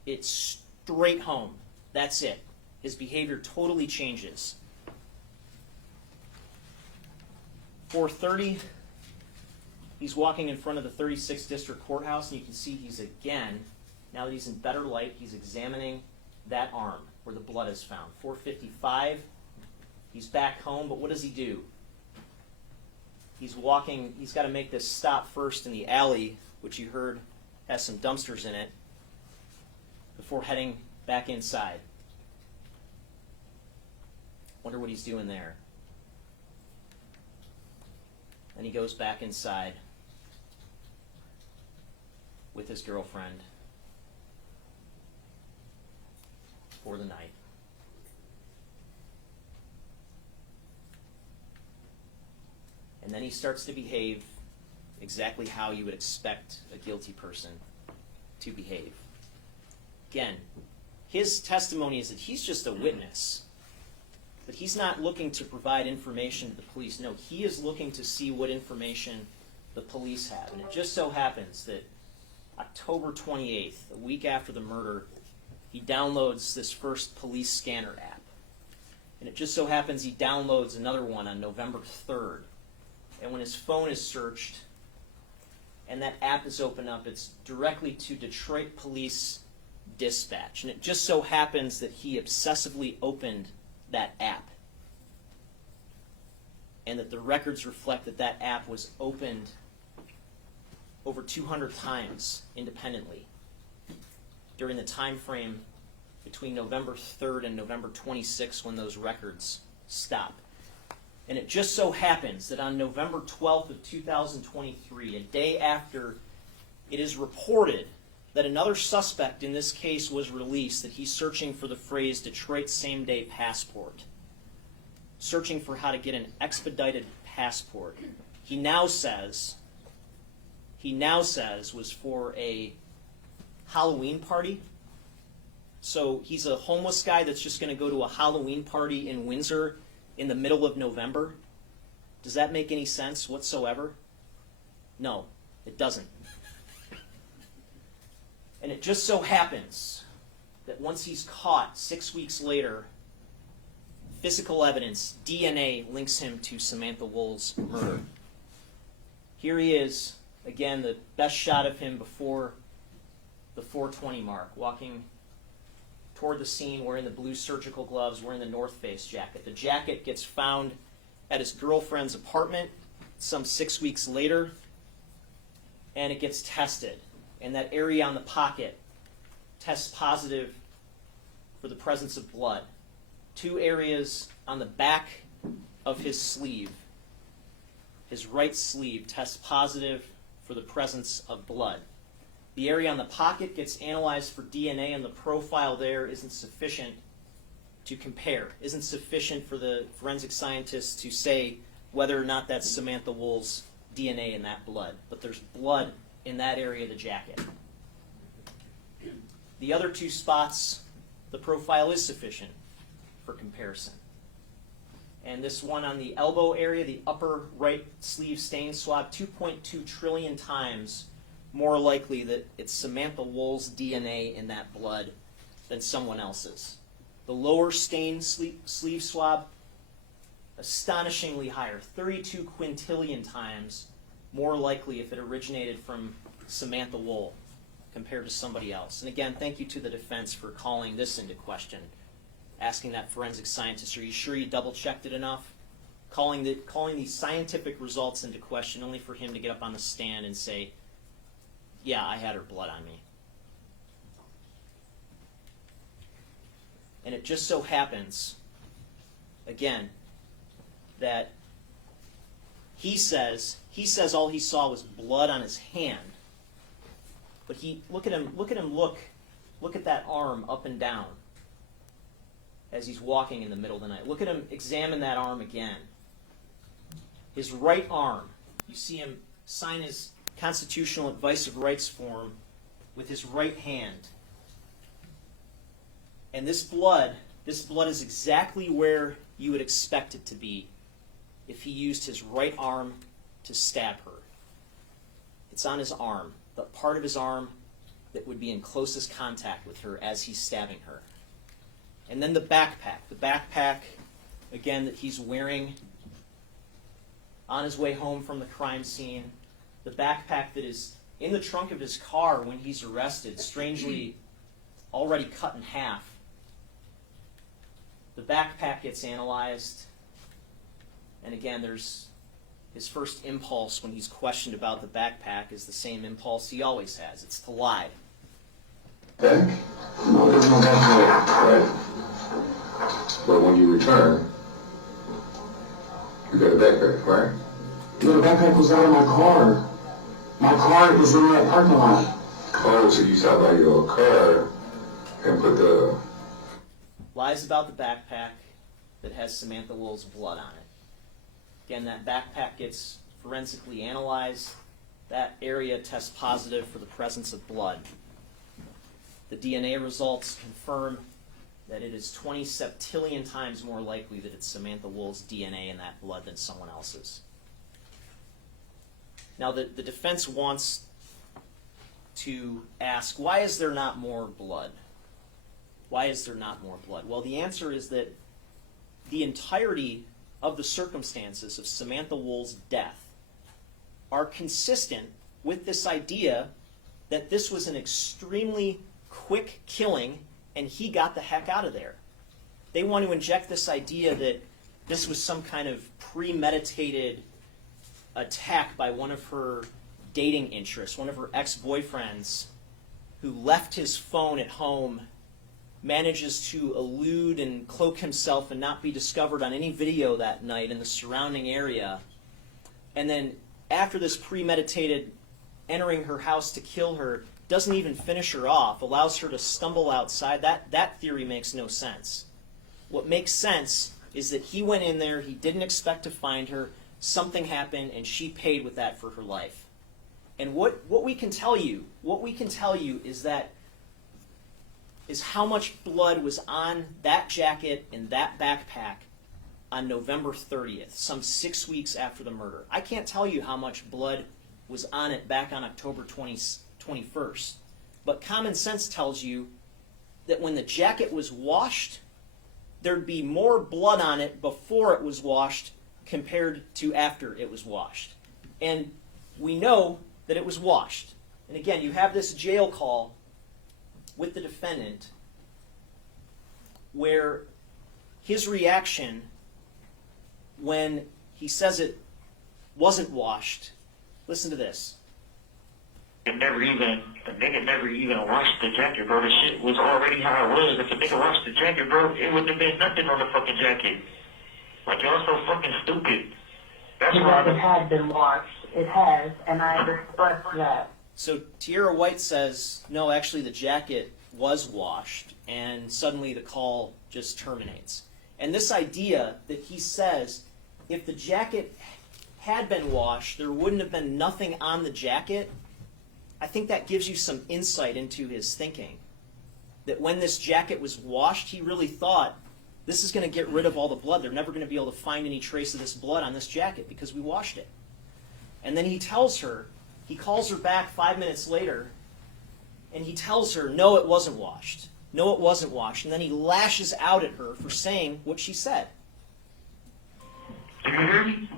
It's straight home. That's it. His behavior totally changes. 4:30, he's walking in front of the 36th District Courthouse, and you can see he's again, now that he's in better light, he's examining that arm where the blood is found. 4:55, he's back home, but what does he do? He's walking, he's got to make this stop first in the alley, which you heard has some dumpsters in it, before heading back inside. Wonder what he's doing there. Then he goes back inside with his girlfriend for the night. And then he starts to behave exactly how you would expect a guilty person to behave. Again, his testimony is that he's just a witness. But he's not looking to provide information to the police. No, he is looking to see what information the police have. And it just so happens that October 28th, a week after the murder, he downloads this first police scanner app. And it just so happens he downloads another one on November 3rd. And when his phone is searched and that app is opened up, it's directly to Detroit Police Dispatch. And it just so happens that he obsessively opened that app, and that the records reflect that that app was opened over 200 times independently during the time frame between November 3rd and November 26th when those records stop. And it just so happens that on November 12th of 2023, a day after it is reported that another suspect in this case was released, that he's searching for the phrase Detroit same-day passport, searching for how to get an expedited passport. He now says was for a Halloween party. So he's a homeless guy that's just going to go to a Halloween party in Windsor in the middle of November. Does that make any sense whatsoever? No, it doesn't. And it just so happens that once he's caught 6 weeks later, physical evidence, DNA, links him to Samantha Woll's murder. Here he is, again, the best shot of him before the 4:20 mark, walking toward the scene, wearing the blue surgical gloves, wearing the North Face jacket. The jacket gets found at his girlfriend's apartment some 6 weeks later, and it gets tested. And that area on the pocket tests positive for the presence of blood. 2 areas on the back of his sleeve his right sleeve tests positive for the presence of blood. The area on the pocket gets analyzed for DNA, and the profile there isn't sufficient to compare, isn't sufficient for the forensic scientists to say whether or not that's Samantha Woll's DNA in that blood. But there's blood in that area of the jacket. The other two spots, the profile is sufficient for comparison. And this one on the elbow area, the upper right sleeve stain swab, 2.2 trillion times more likely that it's Samantha Woll's DNA in that blood than someone else's. The lower stain sleeve swab, astonishingly higher, 32 quintillion times more likely if it originated from Samantha Woll compared to somebody else. And again, thank you to the defense for calling this into question, asking that forensic scientist, are you sure you double-checked it enough? Calling these scientific results into question only for him to get up on the stand and say, yeah, I had her blood on me. And it just so happens, again, that he says all he saw was blood on his hand. But look at that arm up and down as he's walking in the middle of the night. Look at him examine that arm again. His right arm, you see him sign his constitutional advice of rights form with his right hand. And this blood is exactly where you would expect it to be if he used his right arm to stab her. It's on his arm, the part of his arm that would be in closest contact with her as he's stabbing her. And then the backpack, again, that he's wearing on his way home from the crime scene, the backpack that is in the trunk of his car when he's arrested, strangely already cut in half. The backpack gets analyzed, and again, there's his first impulse when he's questioned about the backpack is the same impulse he always has. It's to lie. Back? No, there's no backpack. Right. But when you return, you got a backpack, right? Yeah, the backpack was out of my car. My car is in that parking lot. Oh, so you stopped by your car and put the... Lies about the backpack that has Samantha Woll's blood on it. Again, that backpack gets forensically analyzed. That area tests positive for the presence of blood. The DNA results confirm that it is 20 septillion times more likely that it's Samantha Woll's DNA in that blood than someone else's. Now, the defense wants to ask, why is there not more blood? Why is there not more blood? Well, the answer is that the entirety of the circumstances of Samantha Woll's death are consistent with this idea that this was an extremely quick killing and he got the heck out of there. They want to inject this idea that this was some kind of premeditated attack by one of her dating interests, one of her ex-boyfriends, who left his phone at home, manages to elude and cloak himself and not be discovered on any video that night in the surrounding area. And then after this premeditated entering her house to kill her, doesn't even finish her off, allows her to stumble outside. That theory makes no sense. What makes sense is that he went in there, he didn't expect to find her, something happened, and she paid with that for her life. And what we can tell you is how much blood was on that jacket and that backpack on November 30th, some 6 weeks after the murder. I can't tell you how much blood was on it back on October 21st. But common sense tells you that when the jacket was washed, there'd be more blood on it before it was washed compared to after it was washed. And we know that it was washed. And again, you have this jail call with the defendant where his reaction when he says it wasn't washed, listen to this. The nigga never even washed the jacket, bro. The shit was already how it was. If the nigga washed the jacket, bro, it wouldn't have been nothing on the fucking jacket. Like, y'all so fucking stupid. That's The why jacket had been washed. It has, and I have expressed that. So Tierra White says, no, actually the jacket was washed, and suddenly the call just terminates. And this idea that he says, if the jacket had been washed, there wouldn't have been nothing on the jacket, I think that gives you some insight into his thinking. That when this jacket was washed, he really thought, this is going to get rid of all the blood. They're never going to be able to find any trace of this blood on this jacket because we washed it. And then he tells her, he calls her back 5 minutes later, and he tells her, no, it wasn't washed. No, it wasn't washed. And then he lashes out at her for saying what she said. do you hear me?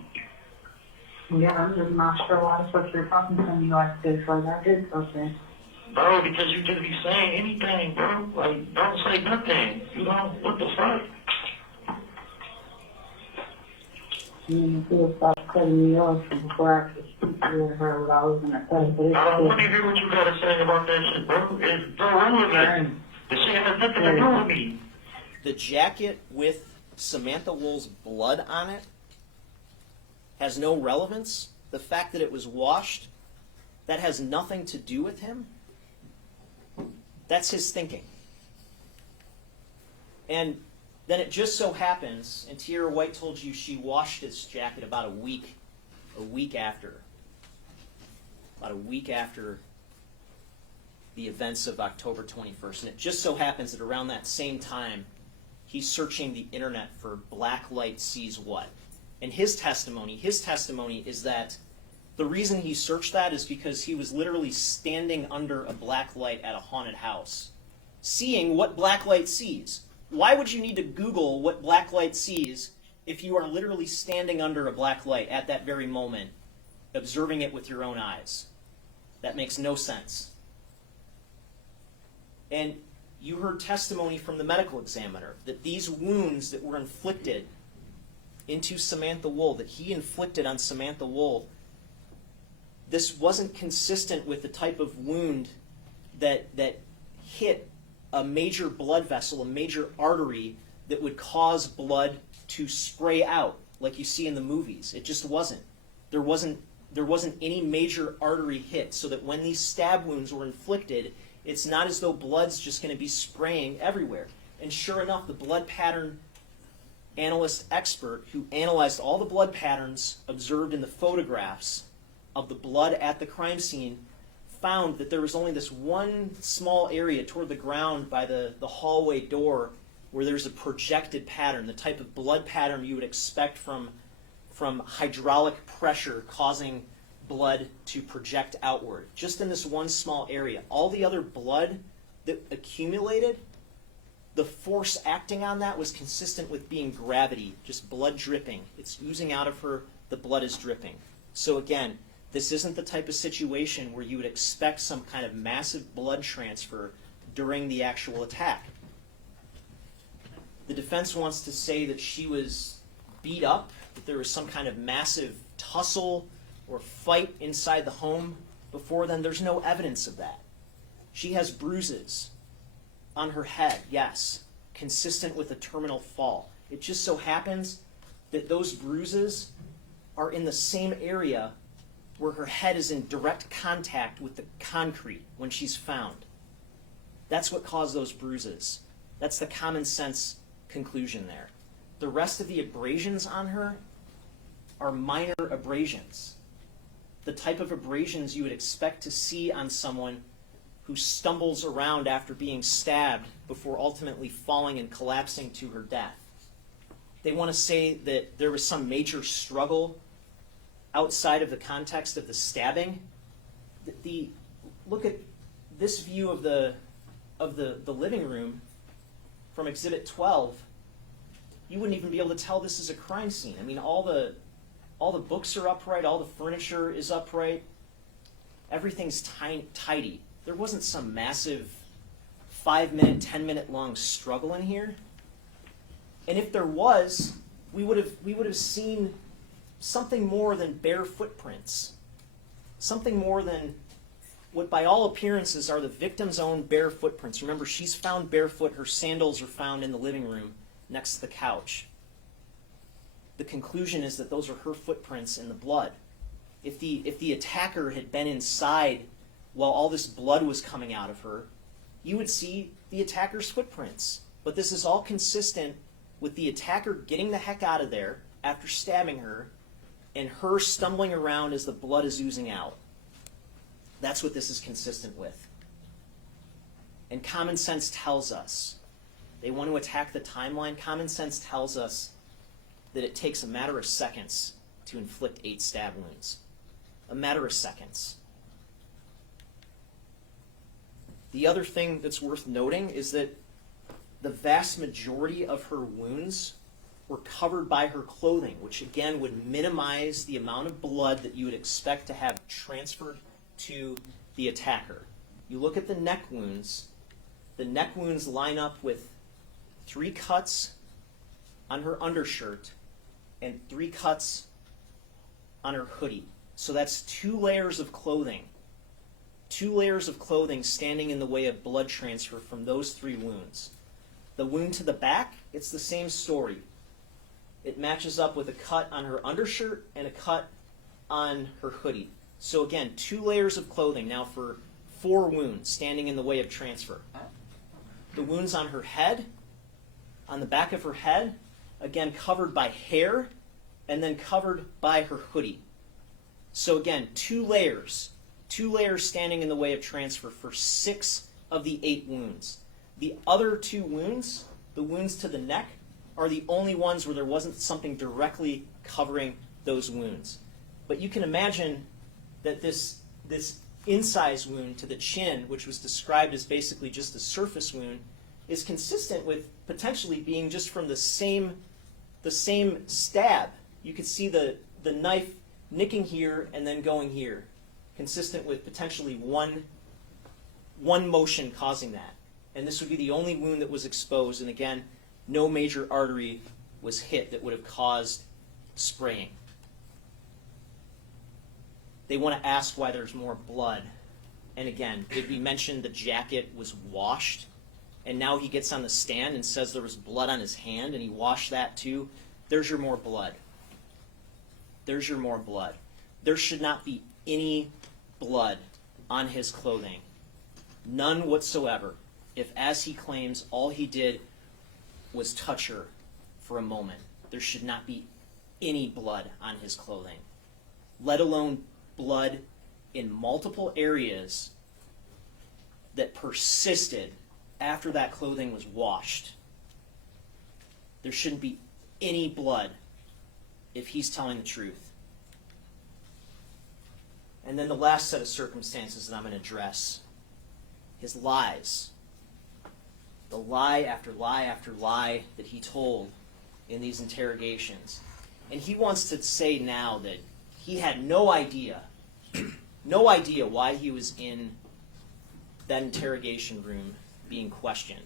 Yeah, I'm just not sure why the fuck you're talking to me like this. Like, I did something. Bro, because you just be saying anything, bro. Like, don't say nothing. You know, what the fuck? You feel stop cutting me off before I could speak to her what I was going to say. But I don't want to it's hear what you got to say about that shit, bro. It's irrelevant. The shit has nothing to do with me. The jacket with Samantha Woll's blood on it has no relevance. The fact that it was washed, that has nothing to do with him. That's his thinking. And then it just so happens, and Tierra White told you she washed this jacket about a week after. About a week after the events of October 21st. And it just so happens that around that same time, he's searching the internet for Black Light Sees What. And his testimony is that the reason he searched that is because he was literally standing under a black light at a haunted house, seeing what black light sees. Why would you need to Google what black light sees if you are literally standing under a black light at that very moment, observing it with your own eyes? That makes no sense. And you heard testimony from the medical examiner that these wounds that were inflicted into Samantha Woll, that he inflicted on Samantha Woll, this wasn't consistent with the type of wound that hit a major blood vessel, a major artery that would cause blood to spray out like you see in the movies. It just wasn't. There wasn't any major artery hit, so that when these stab wounds were inflicted, it's not as though blood's just going to be spraying everywhere. And sure enough, the blood pattern analyst expert who analyzed all the blood patterns observed in the photographs of the blood at the crime scene found that there was only this one small area toward the ground by the hallway door where there's a projected pattern, the type of blood pattern you would expect from hydraulic pressure causing blood to project outward. Just in this one small area. All the other blood that accumulated, the force acting on that was consistent with being gravity, just blood dripping. It's oozing out of her, the blood is dripping. So again, this isn't the type of situation where you would expect some kind of massive blood transfer during the actual attack. The defense wants to say that she was beat up, that there was some kind of massive tussle or fight inside the home before then. There's no evidence of that. She has bruises on her head, yes, consistent with a terminal fall. It just so happens that those bruises are in the same area where her head is in direct contact with the concrete when she's found. That's what caused those bruises. That's the common sense conclusion there. The rest of the abrasions on her are minor abrasions. The type of abrasions you would expect to see on someone who stumbles around after being stabbed before ultimately falling and collapsing to her death. They want to say that there was some major struggle outside of the context of the stabbing. Look at this view of the living room from Exhibit 12. You wouldn't even be able to tell this is a crime scene. I mean, all the books are upright, all the furniture is upright, everything's tidy. There wasn't some massive 5-minute, 10-minute long struggle in here. And if there was, we would have seen something more than bare footprints. Something more than what by all appearances are the victim's own bare footprints. Remember, she's found barefoot. Her sandals are found in the living room next to the couch. the conclusion is that those are her footprints in the blood. If the attacker had been inside while all this blood was coming out of her, you would see the attacker's footprints. But this is all consistent with the attacker getting the heck out of there after stabbing her and her stumbling around as the blood is oozing out. That's what this is consistent with. And common sense tells us, they want to attack the timeline. Common sense tells us that it takes a matter of seconds to inflict 8 stab wounds. A matter of seconds. The other thing that's worth noting is that the vast majority of her wounds were covered by her clothing, which again would minimize the amount of blood that you would expect to have transferred to the attacker. You look at the neck wounds line up with 3 cuts on her undershirt and 3 cuts on her hoodie. So that's 2 layers of clothing. 2 layers of clothing standing in the way of blood transfer from those 3 wounds. The wound to the back, it's the same story. It matches up with a cut on her undershirt and a cut on her hoodie. So again, 2 layers of clothing now for 4 wounds standing in the way of transfer. The wounds on her head, on the back of her head, again covered by hair and then covered by her hoodie. So again, 2 layers standing in the way of transfer for 6 of the 8 wounds. The other 2 wounds, the wounds to the neck, are the only ones where there wasn't something directly covering those wounds. But you can imagine that this incise wound to the chin, which was described as basically just a surface wound, is consistent with potentially being just from the same stab. You could see the knife nicking here and then going here, consistent with potentially one motion causing that. And this would be the only wound that was exposed, and again, no major artery was hit that would have caused spraying. They want to ask why there's more blood. And again, did we mention the jacket was washed? And now he gets on the stand and says there was blood on his hand and he washed that too. There's your more blood. There's your more blood. There should not be any blood on his clothing. None whatsoever. If, as he claims, all he did was touch her for a moment, there should not be any blood on his clothing, let alone blood in multiple areas that persisted after that clothing was washed. There shouldn't be any blood if he's telling the truth. And then the last set of circumstances that I'm going to address, his lies. The lie after lie after lie that he told in these interrogations. And he wants to say now that he had no idea why he was in that interrogation room being questioned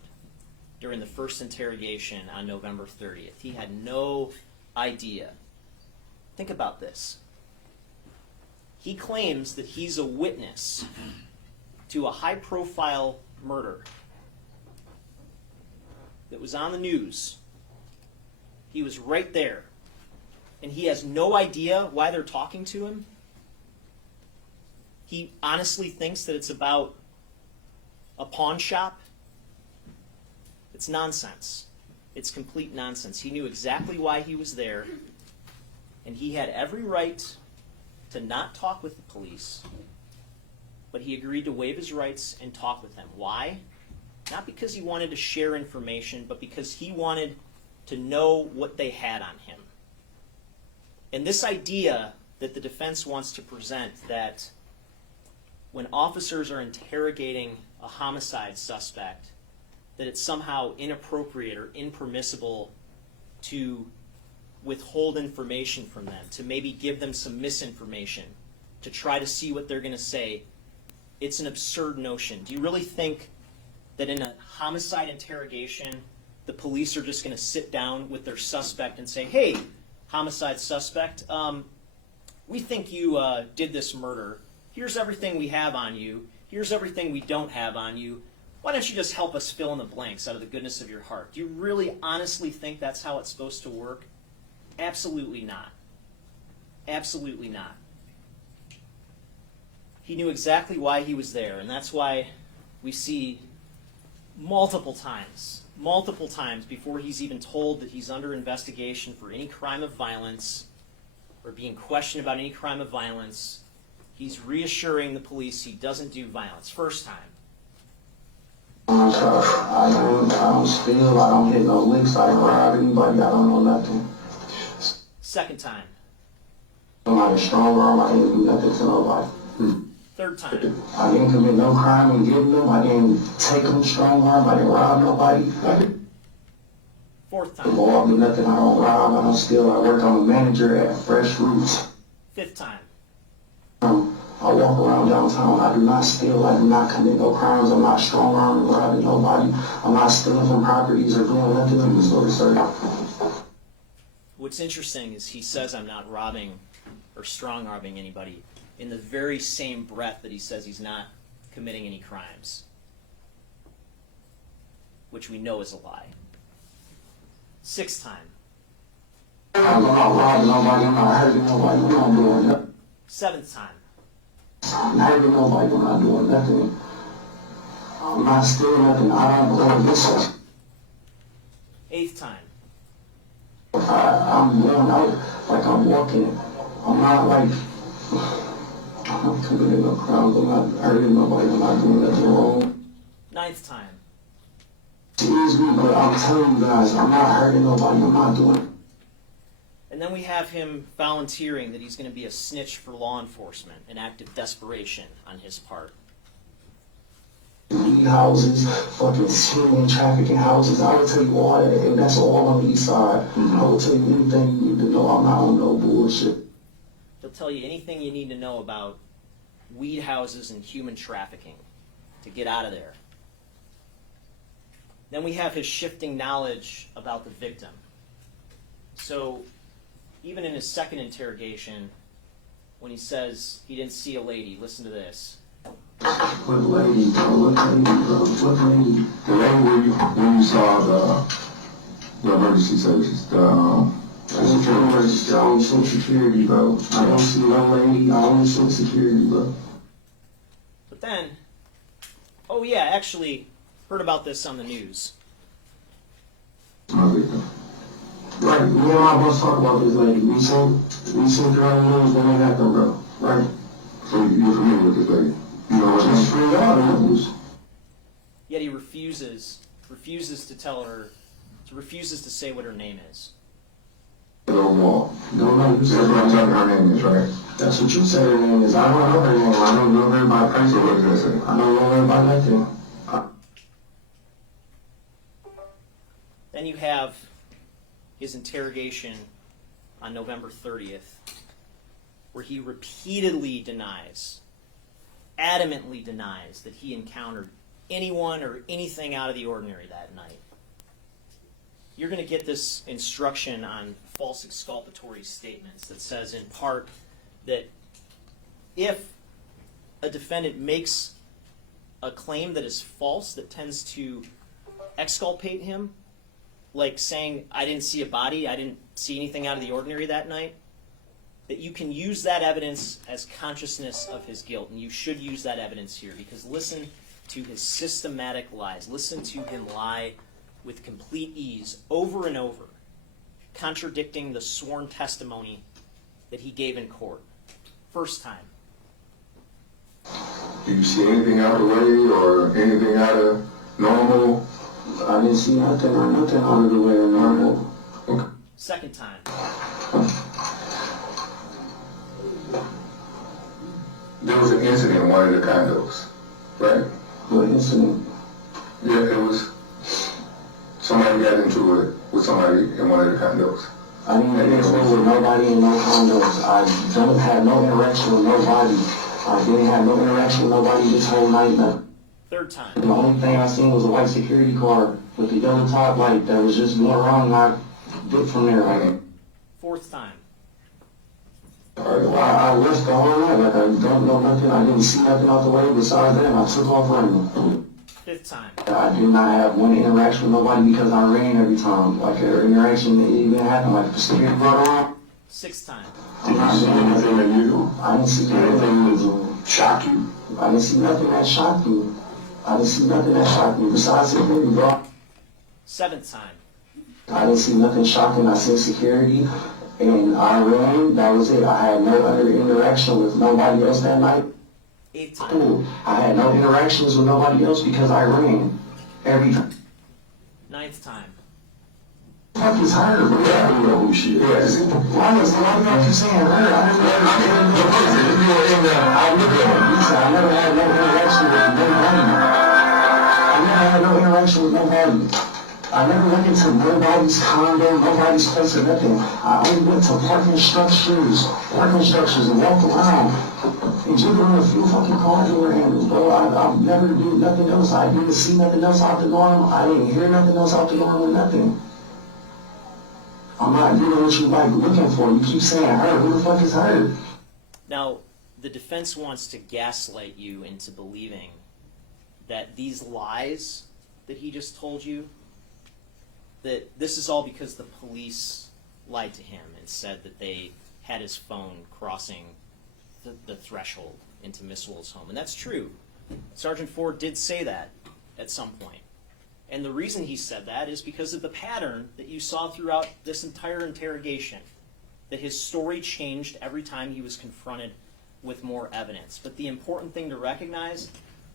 during the first interrogation on November 30th. He had no idea. Think about this. He claims that he's a witness to a high-profile murder that was on the news. He was right there. And he has no idea why they're talking to him. He honestly thinks that it's about a pawn shop. It's nonsense. It's complete nonsense. He knew exactly why he was there, and he had every right to not talk with the police, but he agreed to waive his rights and talk with them. Why? Not because he wanted to share information, but because he wanted to know what they had on him. And this idea that the defense wants to present, that when officers are interrogating a homicide suspect, that it's somehow inappropriate or impermissible to withhold information from them, to maybe give them some misinformation, to try to see what they're going to say, it's an absurd notion. Do you really think that in a homicide interrogation, the police are just going to sit down with their suspect and say, hey, homicide suspect, we think you did this murder. Here's everything we have on you. Here's everything we don't have on you. Why don't you just help us fill in the blanks out of the goodness of your heart? Do you really honestly think that's how it's supposed to work? Absolutely not. Absolutely not. He knew exactly why he was there, and that's why we see multiple times before he's even told that he's under investigation for any crime of violence or being questioned about any crime of violence, he's reassuring the police he doesn't do violence. First time. I don't steal, I don't hit no licks, I don't rob anybody, I don't know nothing. Second time. I'm not a strong arm, I didn't do nothing to nobody. Third time. I didn't commit no crime in getting them, I didn't take them strong arm, I didn't rob nobody. Fourth The time. law be nothing, I don't rob, I don't steal, I work, I'm a manager at Fresh Roots. Fifth time. I walk around downtown, I do not steal, I do not commit no crimes, I'm not strong arming, robbing nobody, I'm not stealing from properties or doing nothing in the store, sir. What's interesting is he says I'm not robbing or strong arming anybody in the very same breath that he says he's not committing any crimes, which we know is a lie. Sixth time. I'm not robbing nobody, I'm not hurting nobody, I'm not doing nothing. Seventh time. I'm not hurting nobody, I'm not doing nothing. I'm not stealing nothing, I don't go this. Eighth time. I'm going out like I'm walking. I'm not like, I'm not committing no crimes, I'm not hurting nobody, I'm not doing nothing wrong. Ninth time. Excuse me, but I'm telling you guys, I'm not hurting nobody, I'm not doing it. And then we have him volunteering that he's going to be a snitch for law enforcement, an act of desperation on his part. Weed houses, fucking human trafficking houses, I will tell you all that, and that's all on the east side. I will tell you anything you need to know, I'm not on no bullshit. He'll tell you anything you need to know about weed houses and human trafficking to get out of there. Then we have his shifting knowledge about the victim. So even in his second interrogation, when he says he didn't see a lady, listen to this. What lady, bro? What lady, bro? What lady? The lady when you saw the emergency services, I only seen security, bro. I don't see no lady, I only see security, bro. But then, oh yeah, actually heard about this on the news. Right, me and my boss talk about this lady. We seen her on the news when it happened, bro. Right? So you're familiar with this lady? You know what Just I'm for all the news. Yet he refuses to tell her, refuses to say what her name is. Don't walk. Don't know who That's said what I'm her telling name. her name is, right? That's what you said her name is. I don't know her name. I don't know her by So what person. does that say? I don't know her by nothing. Then you have his interrogation on November 30th, where he repeatedly denies, adamantly denies that he encountered anyone or anything out of the ordinary that night. You're going to get this instruction on false exculpatory statements that says in part that if a defendant makes a claim that is false that tends to exculpate him, like saying, I didn't see a body, I didn't see anything out of the ordinary that night, that you can use that evidence as consciousness of his guilt. And you should use that evidence here, because listen to his systematic lies. Listen to him lie with complete ease over and over, contradicting the sworn testimony that he gave in court. First time. Do you see anything out of the way or anything out of normal? I didn't see nothing or nothing out of the way or normal. Okay. Second time. There was an incident in one of the condos, right? What incident? Yeah, it was somebody got into it with somebody in one of the condos. I didn't get into it with nobody in no condos. I don't have no interaction with nobody. I didn't have no interaction with nobody this whole night. Third time. The only thing I seen was a white security car with the yellow top light that was just going around, and I dipped from there. Fourth time. I left the whole night, like I don't know nothing, I didn't see nothing out the way besides that, and I took off running. 5th time. I did not have one interaction with nobody because I ran every time. Like an interaction that even happened, like if a security brought on. 6th time. Did you see anything unusual? I didn't see Anything that shocked you? I didn't see nothing that shocked me. I didn't see nothing that shocked me besides security, bro. 7th time. I didn't see nothing shocking. I seen security, and I ran. That was it. I had no other interaction with nobody else that night. 8th time. Cool. I had no interactions with nobody else because I ran every time. 9th time. Fuck is her, bro? Yeah, I know who she is. Why is y'all keep saying her? I never had no interaction with nobody. I never had no interaction with nobody. I never went into nobody's condo, nobody's place or nothing. I only went to parking structures and walked around and jiggled on a few fucking car door handles, bro. I never did nothing else. I didn't see nothing else out the norm. I didn't hear nothing else out the norm or nothing. I'm not doing what you like looking for. You keep saying her. Who the fuck is her? Now, the defense wants to gaslight you into believing that these lies that he just told you, that this is all because the police lied to him and said that they had his phone crossing the threshold into Miss Woll's home. And that's true. Sergeant Ford did say that at some point. And the reason he said that is because of the pattern that you saw throughout this entire interrogation, that his story changed every time he was confronted with more evidence. But the important thing to recognize,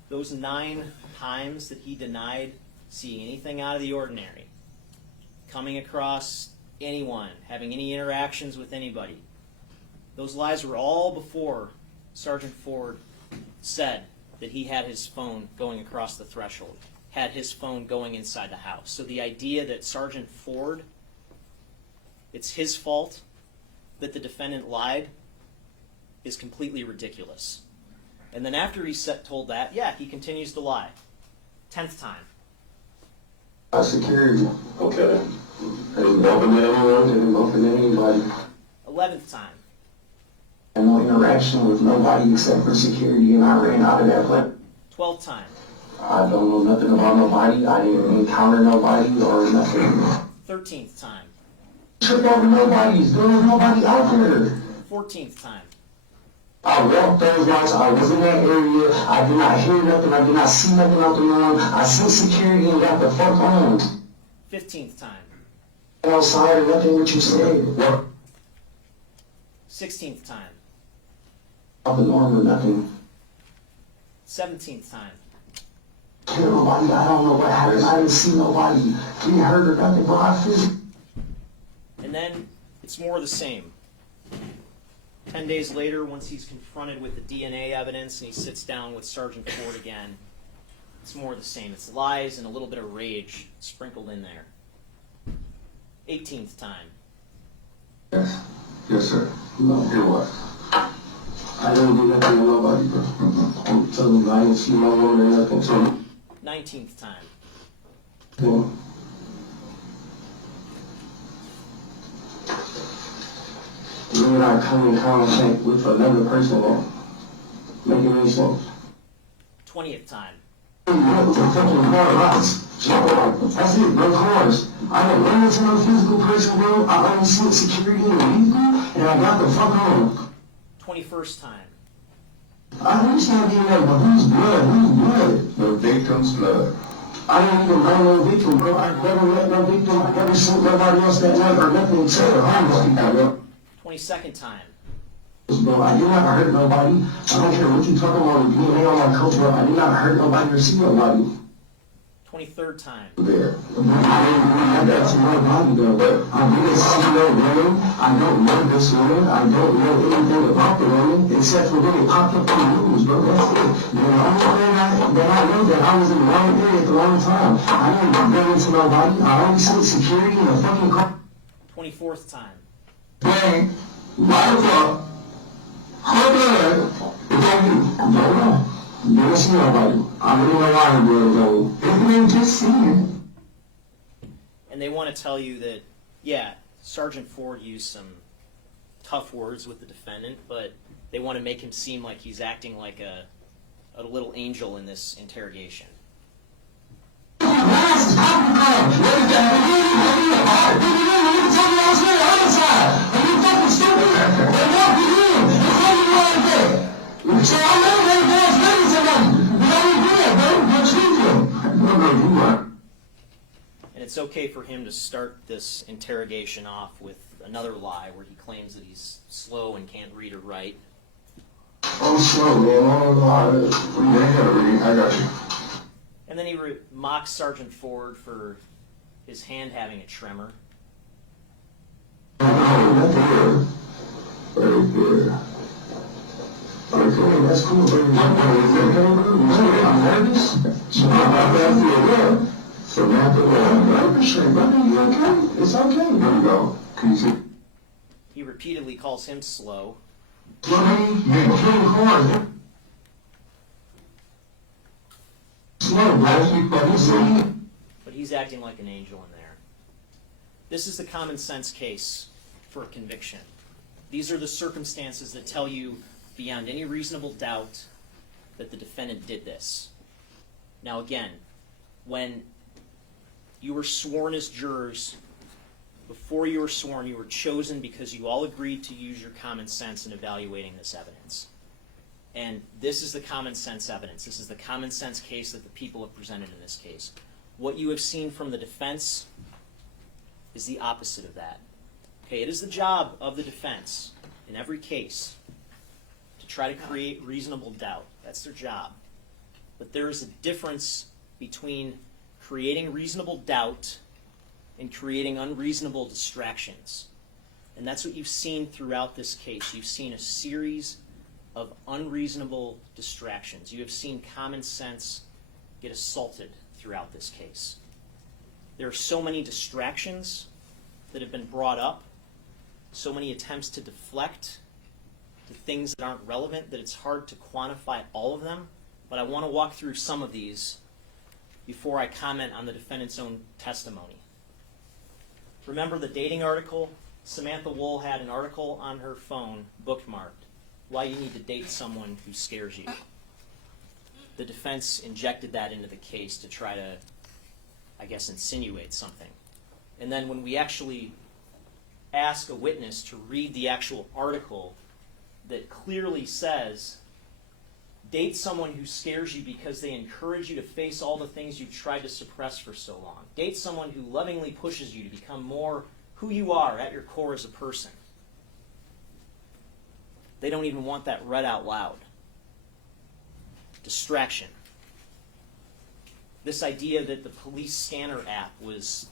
those 9 times that he denied seeing anything out of the ordinary, coming across anyone, having any interactions with anybody, those lies were all before Sergeant Ford said that he had his phone going across the threshold, had his phone going inside the house. So the idea that Sergeant Ford, it's his fault that the defendant lied, is completely ridiculous. And then after he's told that, yeah, he continues to lie. 10th time. Security. Okay. Didn't bump into anyone? Didn't bump into anybody. 11th time. I had no interaction with nobody except for security, and I ran out of that place. 12th time. I don't know nothing about nobody. I didn't encounter nobody or nothing. 13th time. Trip over nobody's. There was nobody out there. 14th time. I walked those lights. I was in that area. I did not hear nothing. I did not see nothing out the norm. I seen security and got the fuck on. 15th time. Outside or nothing what you said. What? 16th time. Out the norm or nothing. 17th time. Kill nobody. I don't know what happened. I didn't see nobody. Didn't hurt or nothing, but I feel. And then it's more of the same. 10 days later, once he's confronted with the DNA evidence and he sits down with Sergeant Ford again, it's more of the same. It's lies and a little bit of rage sprinkled in there. 18th time. Yes. Yes, sir. No, it was. I didn't do nothing to nobody, bro. I'm telling you, I didn't see no woman or nothing to me. 19th time. Yeah. You would not come in contact with another person that make it any sense. 20th time. What the fucking car lots? That's it, bro, cars. I don't run into no physical person, bro. I only see security in the vehicle, and I got the fuck on. 21st time. I understand being there, but whose blood? Whose blood? The victim's blood. I don't even know no victim, bro. I never met no victim. I never seen nobody else that night or nothing except for homeless people, bro. 22nd time. Bro, I did not hurt nobody. I don't care what you talking about with DNA on my coat, bro. I did not hurt nobody or see nobody. 23rd time. There. I didn't really have that to my body, though. But I didn't see no woman. I don't know this woman. I don't know anything about the woman except for when it popped up in the news, bro. That's it. The only thing that I know that I was in the wrong area at the wrong time. I didn't run into nobody. I only seen security in a fucking car. 24th time. Bang. Right up. Her blood. It's on you. Don't know. Never see nobody. I don't know why her blood is on you. If you ain't just seen And they want to tell you that, yeah, Sergeant Ford used some tough words with the defendant, but they want to make him seem like he's acting like a little angel in this interrogation. it's okay for him to start this interrogation off with another lie where he claims that he's slow and can't read or write. I'm slow, man. I don't know how to read. I gotta read. I got you. And then he mocks Sergeant Ford for his hand having a tremor. Right there. Okay, that's cool, but I'm nervous. Samantha Woll, I'm nervous, brother. You okay? It's okay. Here we go. Can you see? He repeatedly calls him slow. Slow, man. Slow hard. Slow, bro. But he's acting like an angel in there. This is the common sense case for a conviction. These are the circumstances that tell you beyond any reasonable doubt that the defendant did this. Now again, when you were sworn as jurors, before you were sworn, you were chosen because you all agreed to use your common sense in evaluating this evidence. And this is the common sense evidence. This is the common sense case that the people have presented in this case. What you have seen from the defense is the opposite of that. Okay, it is the job of the defense in every case to try to create reasonable doubt. That's their job. But there is a difference between creating reasonable doubt and creating unreasonable distractions. And that's what you've seen throughout this case. You've seen a series of unreasonable distractions. You have seen common sense get assaulted throughout this case. There are so many distractions that have been brought up, so many attempts to deflect to things that aren't relevant that it's hard to quantify all of them. But I want to walk through some of these before I comment on the defendant's own testimony. Remember the dating article? Samantha Woll had an article on her phone bookmarked, Why You Need to Date Someone Who Scares You. The defense injected that into the case to try to, I guess, insinuate something. And then when we actually ask a witness to read the actual article that clearly says, date someone who scares you because they encourage you to face all the things you've tried to suppress for so long. Date someone who lovingly pushes you to become more who you are at your core as a person. They don't even want that read out loud. Distraction. This idea that the police scanner app was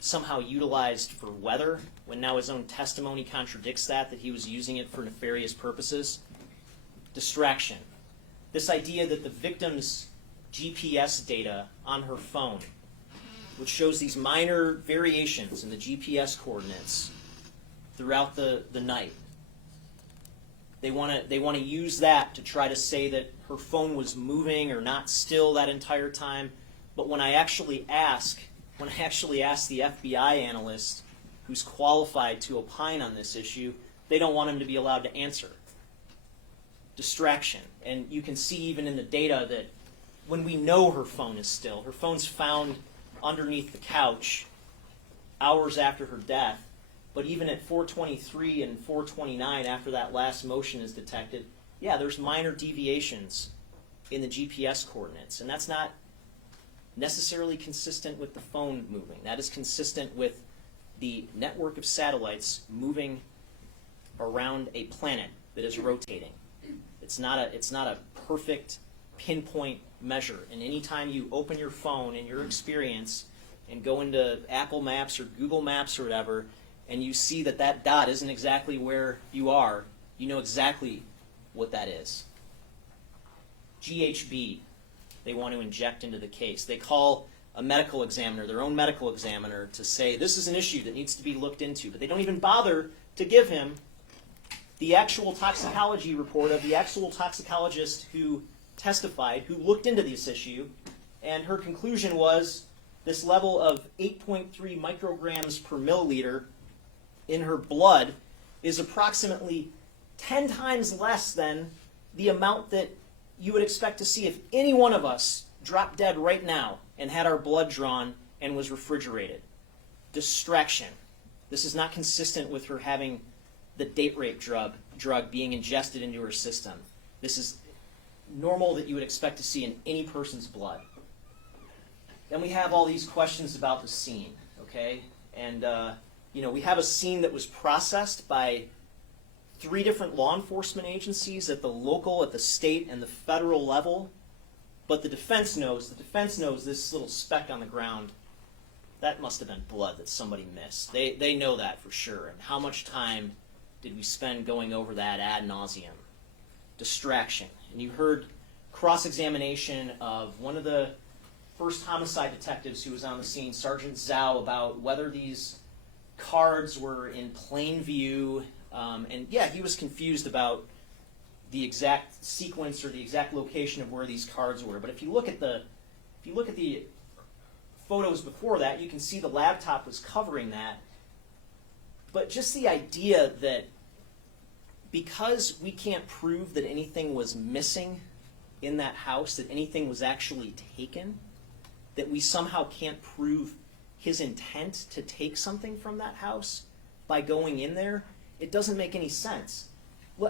somehow utilized for weather, when now his own testimony contradicts that he was using it for nefarious purposes. Distraction. This idea that the victim's GPS data on her phone, which shows these minor variations in the GPS coordinates throughout the night, they want to use that to try to say that her phone was moving or not still that entire time. But when I actually ask the FBI analyst who's qualified to opine on this issue, they don't want him to be allowed to answer. Distraction. And you can see even in the data that when we know her phone is still, her phone's found underneath the couch hours after her death, but even at 4:23 and 4:29 after that last motion is detected, yeah, there's minor deviations in the GPS coordinates, and that's not necessarily consistent with the phone moving. That is consistent with the network of satellites moving around a planet that is rotating. It's not a perfect pinpoint measure. And anytime you open your phone in your experience and go into Apple Maps or Google Maps or whatever, and you see that that dot isn't exactly where you are, you know exactly what that is. GHB, they want to inject into the case. They call a medical examiner, their own medical examiner, to say this is an issue that needs to be looked into. But they don't even bother to give him the actual toxicology report of the actual toxicologist who testified, who looked into this issue, and her conclusion was this level of 8.3 micrograms per milliliter in her blood is approximately 10 times less than the amount that you would expect to see if any one of us dropped dead right now and had our blood drawn and was refrigerated. Distraction. This is not consistent with her having the date rape drug being ingested into her system. This is normal that you would expect to see in any person's blood. Then we have all these questions about the scene, okay? And, we have a scene that was processed by 3 different law enforcement agencies at the local, at the state, and the federal level. But the defense knows this little speck on the ground, that must have been blood that somebody missed. They know that for sure. And how much time did we spend going over that ad nauseum? Distraction. And you heard cross-examination of one of the first homicide detectives who was on the scene, Sergeant Zhao, about whether these cards were in plain view. And yeah, he was confused about the exact sequence or the exact location of where these cards were. But if you look at the photos before that, you can see the laptop was covering that. But just the idea that because we can't prove that anything was missing in that house, that anything was actually taken, that we somehow can't prove his intent to take something from that house by going in there, it doesn't make any sense.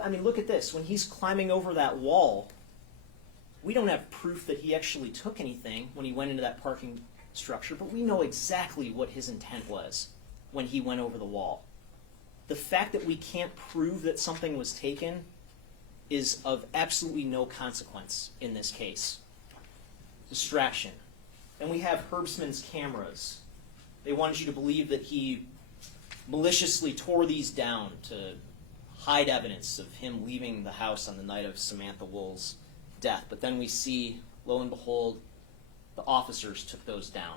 I mean, look at this. When he's climbing over that wall, we don't have proof that he actually took anything when he went into that parking structure, but we know exactly what his intent was when he went over the wall. The fact that we can't prove that something was taken is of absolutely no consequence in this case. Distraction. And we have Herbstman's cameras. They wanted you to believe that he maliciously tore these down to hide evidence of him leaving the house on the night of Samantha Woll's death. But then we see, lo and behold, the officers took those down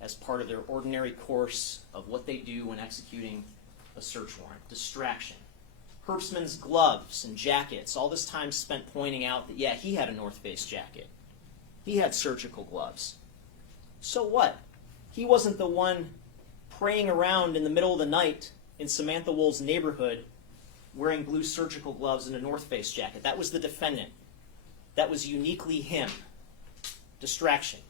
as part of their ordinary course of what they do when executing a search warrant. Distraction. Herbstman's gloves and jackets, all this time spent pointing out that, yeah, he had a North Face jacket. He had surgical gloves. So what? He wasn't the one praying around in the middle of the night in Samantha Woll's neighborhood wearing blue surgical gloves and a North Face jacket. That was the defendant. That was uniquely him. Distraction.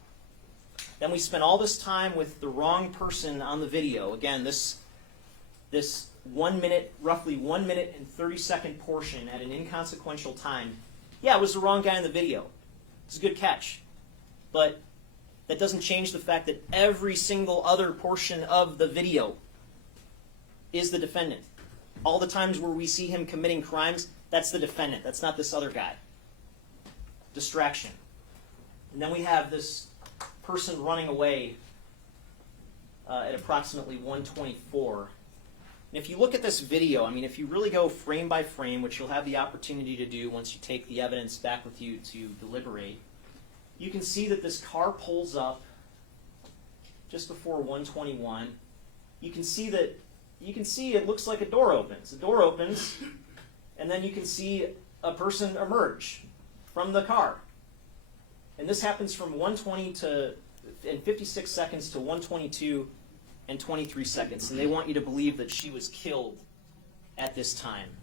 Then we spent all this time with the wrong person on the video. Again, this 1 minute, roughly 1 minute and 30-second portion at an inconsequential time. Yeah, it was the wrong guy in the video. It's a good catch. But that doesn't change the fact that every single other portion of the video is the defendant. All the times where we see him committing crimes, that's the defendant. That's not this other guy. Distraction. And then we have this person running away at approximately 1:24. And if you look at this video, I mean, if you really go frame by frame, which you'll have the opportunity to do once you take the evidence back with you to deliberate, you can see that this car pulls up just before 1:21. You can see it looks like a door opens. The door opens, and then you can see a person emerge from the car. And this happens from 1:20 in 56 seconds to 1:22 and 23 seconds. And they want you to believe that she was killed at this time,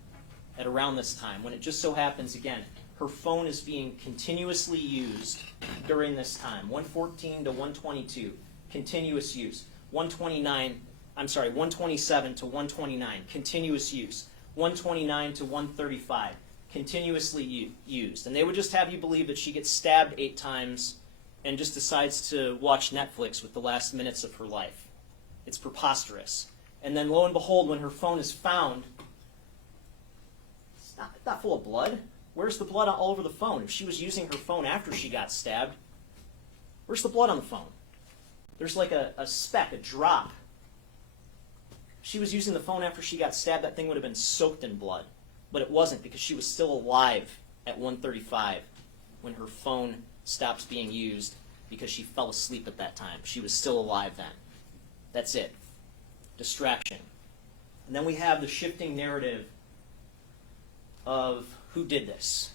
at around this time, when it just so happens, again, her phone is being continuously used during this time. 1:14 to 1:22, continuous use. 1:27 to 1:29, continuous use. 1:29 to 1:35, continuously used. And they would just have you believe that she gets stabbed 8 times and just decides to watch Netflix with the last minutes of her life. It's preposterous. And then lo and behold, when her phone is found, it's not full of blood. Where's the blood all over the phone? If she was using her phone after she got stabbed, where's the blood on the phone? There's like a speck, a drop. If she was using the phone after she got stabbed, that thing would have been soaked in blood. But it wasn't, because she was still alive at 1:35 when her phone stops being used because she fell asleep at that time. She was still alive then. That's it. Distraction. And then we have the shifting narrative of who did this.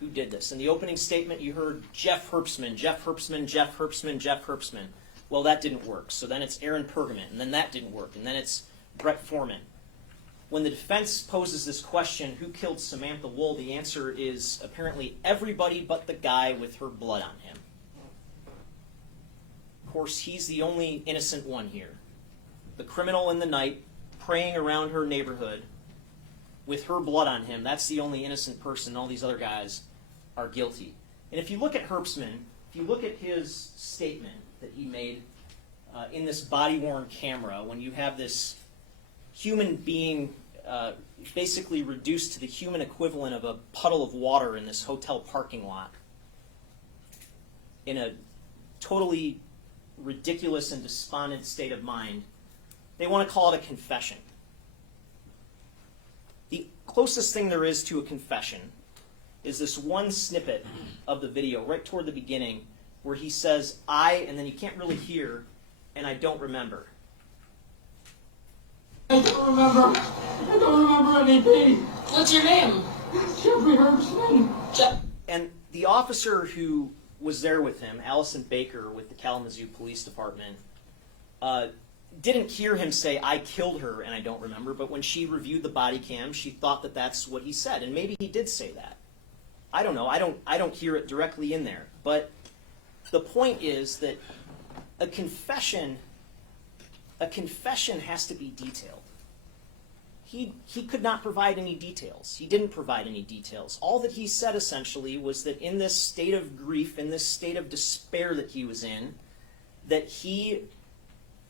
Who did this? In the opening statement, you heard Jeff Herbstman, Jeff Herbstman, Jeff Herbstman, Jeff Herbstman. Well, that didn't work. So then it's Aaron Pergament, and then that didn't work, and then it's Brett Foreman. When the defense poses this question, who killed Samantha Woll, the answer is apparently everybody but the guy with her blood on him. Of course, he's the only innocent one here. The criminal in the night, praying around her neighborhood with her blood on him, that's the only innocent person. All these other guys are guilty. And if you look at Herbstman, if you look at his statement that he made in this body-worn camera, when you have this human being basically reduced to the human equivalent of a puddle of water in this hotel parking lot, in a totally ridiculous and despondent state of mind, they want to call it a confession. The closest thing there is to a confession is this one snippet of the video right toward the beginning where he says, and then you can't really hear, and I don't remember. I don't remember anything. What's your name? Jeffrey Herbstman. And the officer who was there with him, Allison Baker with the Kalamazoo Police Department, didn't hear him say, I killed her and I don't remember, but when she reviewed the body cam, she thought that that's what he said, and maybe he did say that. I don't know. I don't hear it directly in there. But the point is that a confession has to be detailed. He could not provide any details. He didn't provide any details. All that he said essentially was that in this state of grief, in this state of despair that he was in, that he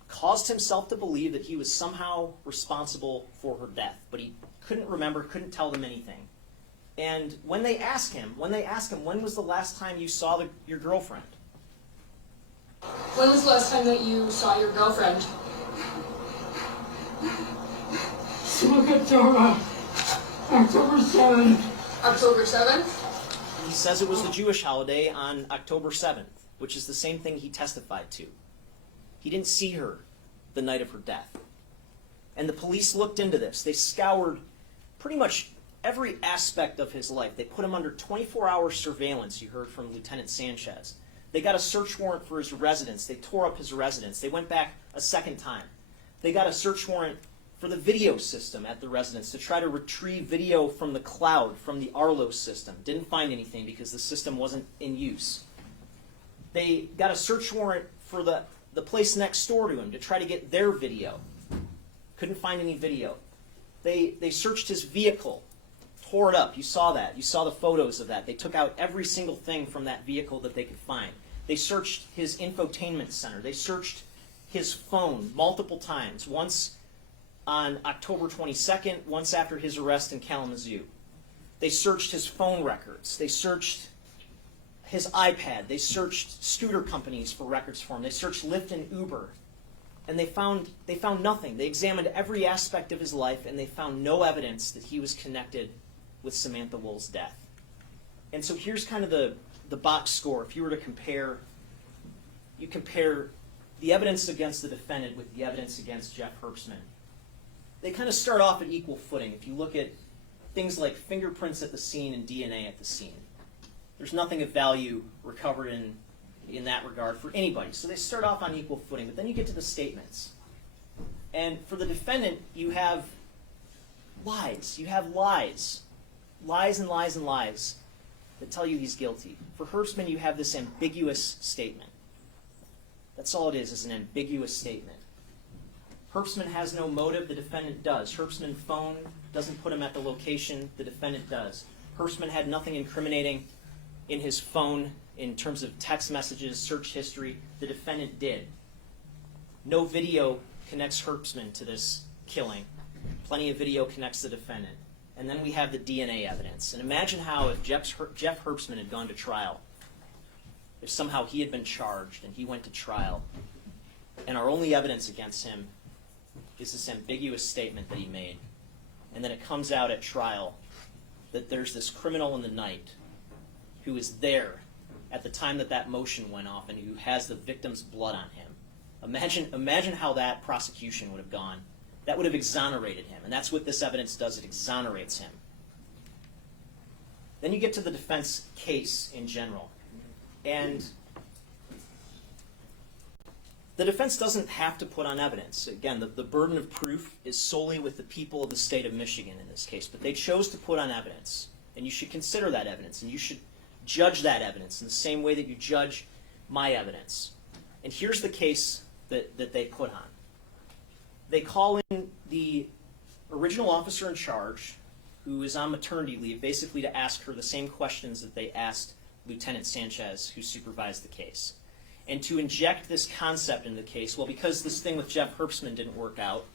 caused himself to believe that he was somehow responsible for her death. But he couldn't remember, couldn't tell them anything. And when they ask him, when was the last time you saw your girlfriend? When was the last time that you saw your girlfriend? October 7th. October 7th? He says it was the Jewish holiday on October 7th, which is the same thing he testified to. He didn't see her the night of her death. And the police looked into this. They scoured pretty much every aspect of his life. They put him under 24-hour surveillance, you heard from Lieutenant Sanchez. They got a search warrant for his residence. They tore up his residence. They went back a second time. They got a search warrant for the video system at the residence to try to retrieve video from the cloud, from the Arlo system. Didn't find anything because the system wasn't in use. They got a search warrant for the place next door to him to try to get their video. Couldn't find any video. They searched his vehicle, tore it up. You saw that. You saw the photos of that. They took out every single thing from that vehicle that they could find. They searched his infotainment center. They searched his phone multiple times, once on October 22nd, once after his arrest in Kalamazoo. They searched his phone records. They searched his iPad. They searched scooter companies for records for him. They searched Lyft and Uber. And they found nothing. They examined every aspect of his life, and they found no evidence that he was connected with Samantha Woll's death. And so here's kind of the box score. If you were to compare the evidence against the defendant with the evidence against Jeff Herbstman. They kind of start off at equal footing. If you look at things like fingerprints at the scene and DNA at the scene, there's nothing of value recovered in that regard for anybody. So they start off on equal footing. But then you get to the statements. And for the defendant, you have lies. You have lies. Lies and lies and lies that tell you he's guilty. For Herbstman, you have this ambiguous statement. That's all it is an ambiguous statement. Herbstman has no motive, the defendant does. Herbstman's phone doesn't put him at the location, the defendant does. Herbstman had nothing incriminating in his phone in terms of text messages, search history, the defendant did. No video connects Herbstman to this killing. Plenty of video connects the defendant. And then we have the DNA evidence. And imagine how if Jeff Herbstman had gone to trial, if somehow he had been charged and he went to trial, and our only evidence against him is this ambiguous statement that he made, and then it comes out at trial that there's this criminal in the night who is there at the time that motion went off and who has the victim's blood on him. Imagine how that prosecution would have gone. That would have exonerated him, and that's what this evidence does. It exonerates him. Then you get to the defense case in general. And the defense doesn't have to put on evidence. Again, the burden of proof is solely with the people of the state of Michigan in this case, but they chose to put on evidence. And you should consider that evidence, and you should judge that evidence in the same way that you judge my evidence. And here's the case that they put on. They call in the original officer in charge, who is on maternity leave, basically to ask her the same questions that they asked Lieutenant Sanchez, who supervised the case. And to inject this concept in the case, well, because this thing with Jeff Herbstman didn't work out,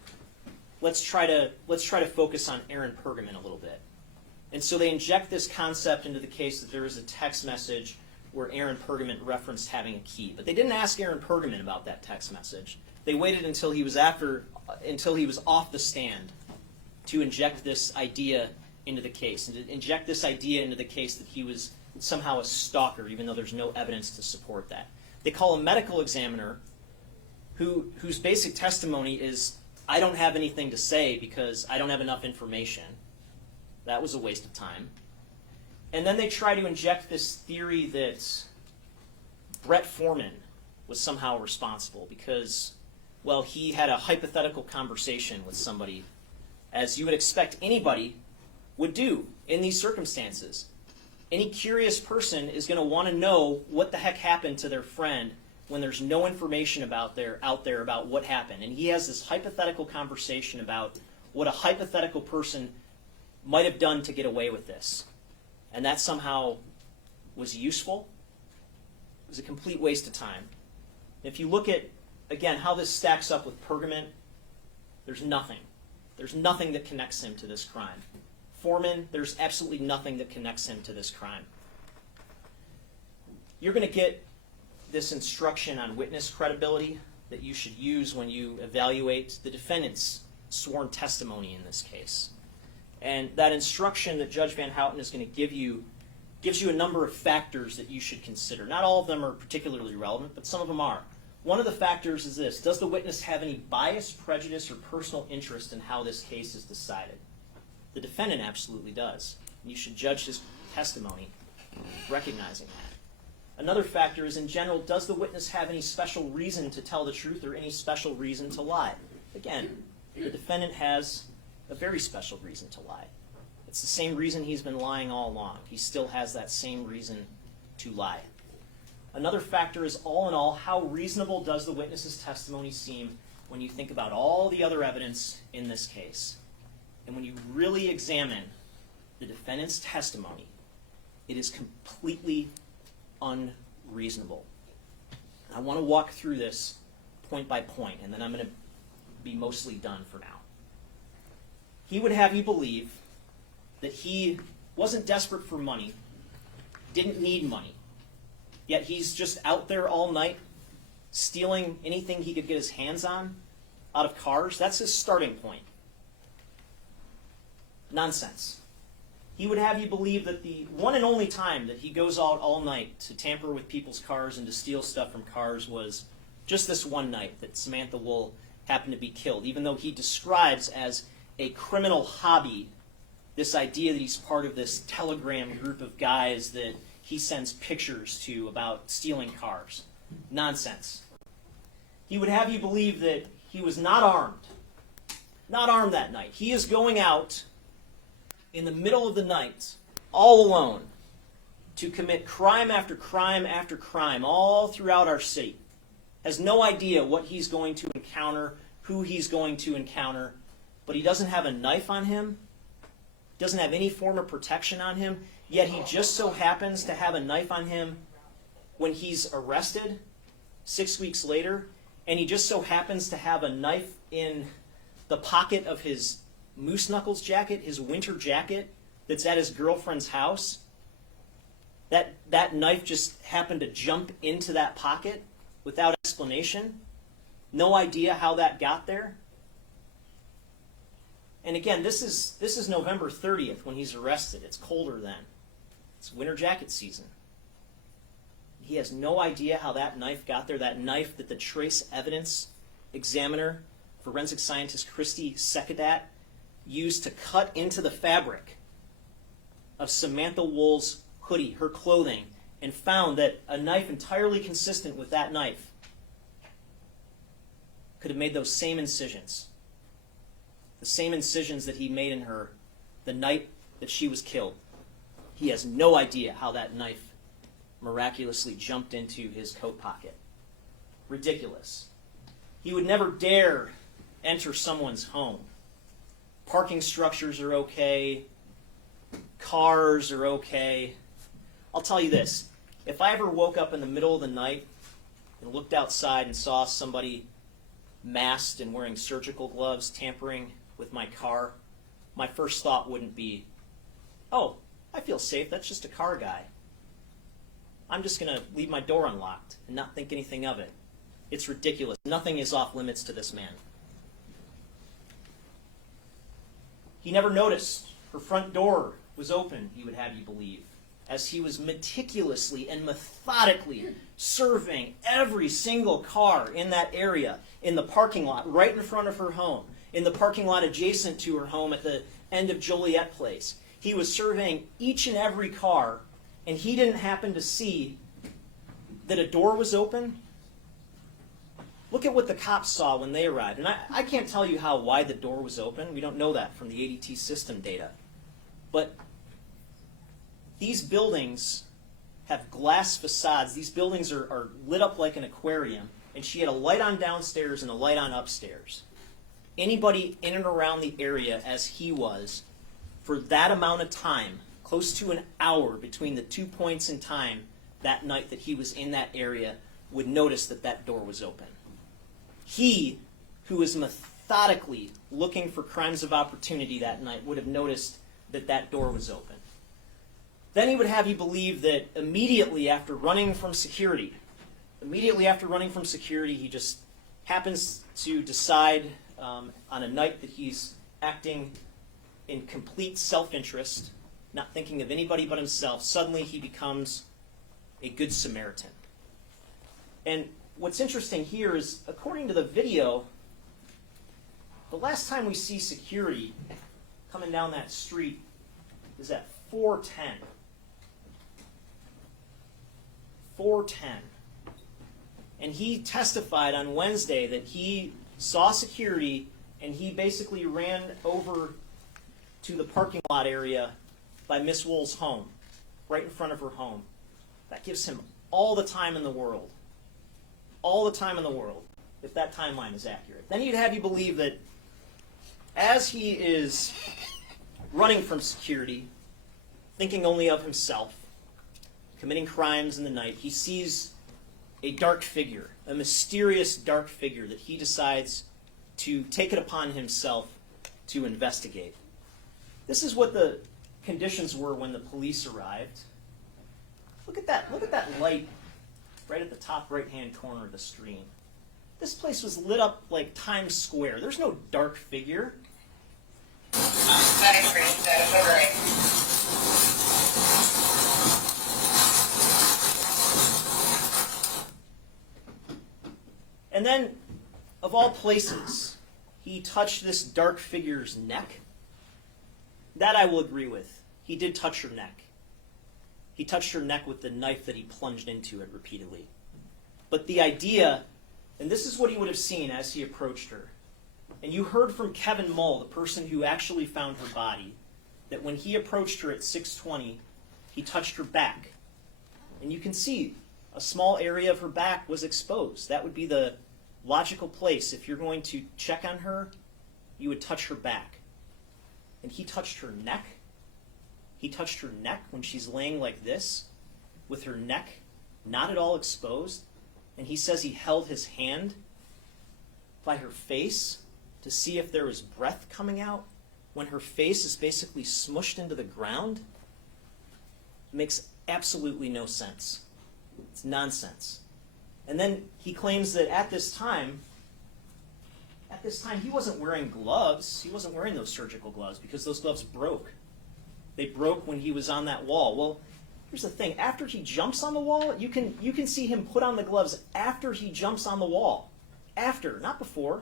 let's try to focus on Aaron Pergamon a little bit. And so they inject this concept into the case that there was a text message where Aaron Pergamon referenced having a key. But they didn't ask Aaron Pergamon about that text message. They waited until he was off the stand to inject this idea into the case, and to inject this idea into the case that he was somehow a stalker, even though there's no evidence to support that. They call a medical examiner whose basic testimony is, I don't have anything to say because I don't have enough information. That was a waste of time. And then they try to inject this theory that Brett Foreman was somehow responsible because, well, he had a hypothetical conversation with somebody, as you would expect anybody would do in these circumstances. Any curious person is going to want to know what the heck happened to their friend when there's no information out there about what happened. And he has this hypothetical conversation about what a hypothetical person might have done to get away with this. And that somehow was useful. It was a complete waste of time. If you look at, again, how this stacks up with Pergamon, there's nothing. There's nothing that connects him to this crime. Foreman, there's absolutely nothing that connects him to this crime. You're going to get this instruction on witness credibility that you should use when you evaluate the defendant's sworn testimony in this case. And that instruction that Judge Van Houten is going to give you gives you a number of factors that you should consider. Not all of them are particularly relevant, but some of them are. One of the factors is this: does the witness have any bias, prejudice, or personal interest in how this case is decided? The defendant absolutely does. You should judge his testimony recognizing that. Another factor is, in general, does the witness have any special reason to tell the truth or any special reason to lie? Again, the defendant has a very special reason to lie. It's the same reason he's been lying all along. He still has that same reason to lie. Another factor is, all in all, how reasonable does the witness's testimony seem when you think about all the other evidence in this case? And when you really examine the defendant's testimony, it is completely unreasonable. I want to walk through this point by point, and then I'm going to be mostly done for now. He would have you believe that he wasn't desperate for money, didn't need money, yet he's just out there all night stealing anything he could get his hands on out of cars. That's his starting point. Nonsense. He would have you believe that the one and only time that he goes out all night to tamper with people's cars and to steal stuff from cars was just this one night that Samantha Woll happened to be killed, even though he describes as a criminal hobby this idea that he's part of this Telegram group of guys that he sends pictures to about stealing cars. Nonsense. He would have you believe that he was not armed that night. He is going out in the middle of the night, all alone, to commit crime after crime after crime all throughout our city. Has no idea what he's going to encounter, who he's going to encounter, but he doesn't have a knife on him, doesn't have any form of protection on him, yet he just so happens to have a knife on him when he's arrested 6 weeks later, and he just so happens to have a knife in the pocket of his moose knuckles jacket, his winter jacket that's at his girlfriend's house. That knife just happened to jump into that pocket without explanation. No idea how that got there. And again, this is November 30th when he's arrested. It's colder then. It's winter jacket season. He has no idea how that knife got there, that knife that the trace evidence examiner, forensic scientist Christy Sekadat, used to cut into the fabric of Samantha Woll's hoodie, her clothing, and found that a knife entirely consistent with that knife could have made those same incisions. The same incisions that he made in her the night that she was killed. He has no idea how that knife miraculously jumped into his coat pocket. Ridiculous. He would never dare enter someone's home. Parking structures are okay. Cars are okay. I'll tell you this. If I ever woke up in the middle of the night and looked outside and saw somebody masked and wearing surgical gloves tampering with my car, my first thought wouldn't be, oh, I feel safe, that's just a car guy. I'm just going to leave my door unlocked and not think anything of it. It's ridiculous. Nothing is off limits to this man. He never noticed her front door was open, he would have you believe, as he was meticulously and methodically surveying every single car in that area, in the parking lot right in front of her home, in the parking lot adjacent to her home at the end of Joliet Place. He was surveying each and every car, and he didn't happen to see that a door was open. Look at what the cops saw when they arrived. And I can't tell you how wide the door was open. We don't know that from the ADT system data. But these buildings have glass facades. These buildings are lit up like an aquarium. And she had a light on downstairs and a light on upstairs. Anybody in and around the area as he was, for that amount of time, close to an hour between the 2 points in time that night that he was in that area, would notice that that door was open. He, who was methodically looking for crimes of opportunity that night, would have noticed that that door was open. Then he would have you believe that immediately after running from security, he just happens to decide on a night that he's acting in complete self-interest, not thinking of anybody but himself. Suddenly he becomes a good Samaritan. And what's interesting here is, according to the video, the last time we see security coming down that street is at 4:10. 4:10. And he testified on Wednesday that he saw security and he basically ran over to the parking lot area by Miss Woll's home, right in front of her home. That gives him all the time in the world. All the time in the world, if that timeline is accurate. Then he'd have you believe that as he is running from security, thinking only of himself, committing crimes in the night, he sees a dark figure, a mysterious dark figure that he decides to take it upon himself to investigate. This is what the conditions were when the police arrived. Look at that light right at the top right-hand corner of the screen. This place was lit up like Times Square. There's no dark figure. That is great. That is all right. And then, of all places, he touched this dark figure's neck. That I will agree with. He did touch her neck. He touched her neck with the knife that he plunged into it repeatedly. But the idea, and this is what he would have seen as he approached her, and you heard from Kevin Mull, the person who actually found her body, that when he approached her at 6:20, he touched her back. And you can see a small area of her back was exposed. That would be the logical place. If you're going to check on her, you would touch her back. And he touched her neck. He touched her neck when she's laying like this, with her neck not at all exposed. And he says he held his hand by her face to see if there was breath coming out when her face is basically smushed into the ground. It makes absolutely no sense. It's nonsense. And then he claims that at this time he wasn't wearing gloves. He wasn't wearing those surgical gloves because those gloves broke. They broke when he was on that wall. Well, here's the thing. After he jumps on the wall, you can see him put on the gloves after he jumps on the wall. After, not before.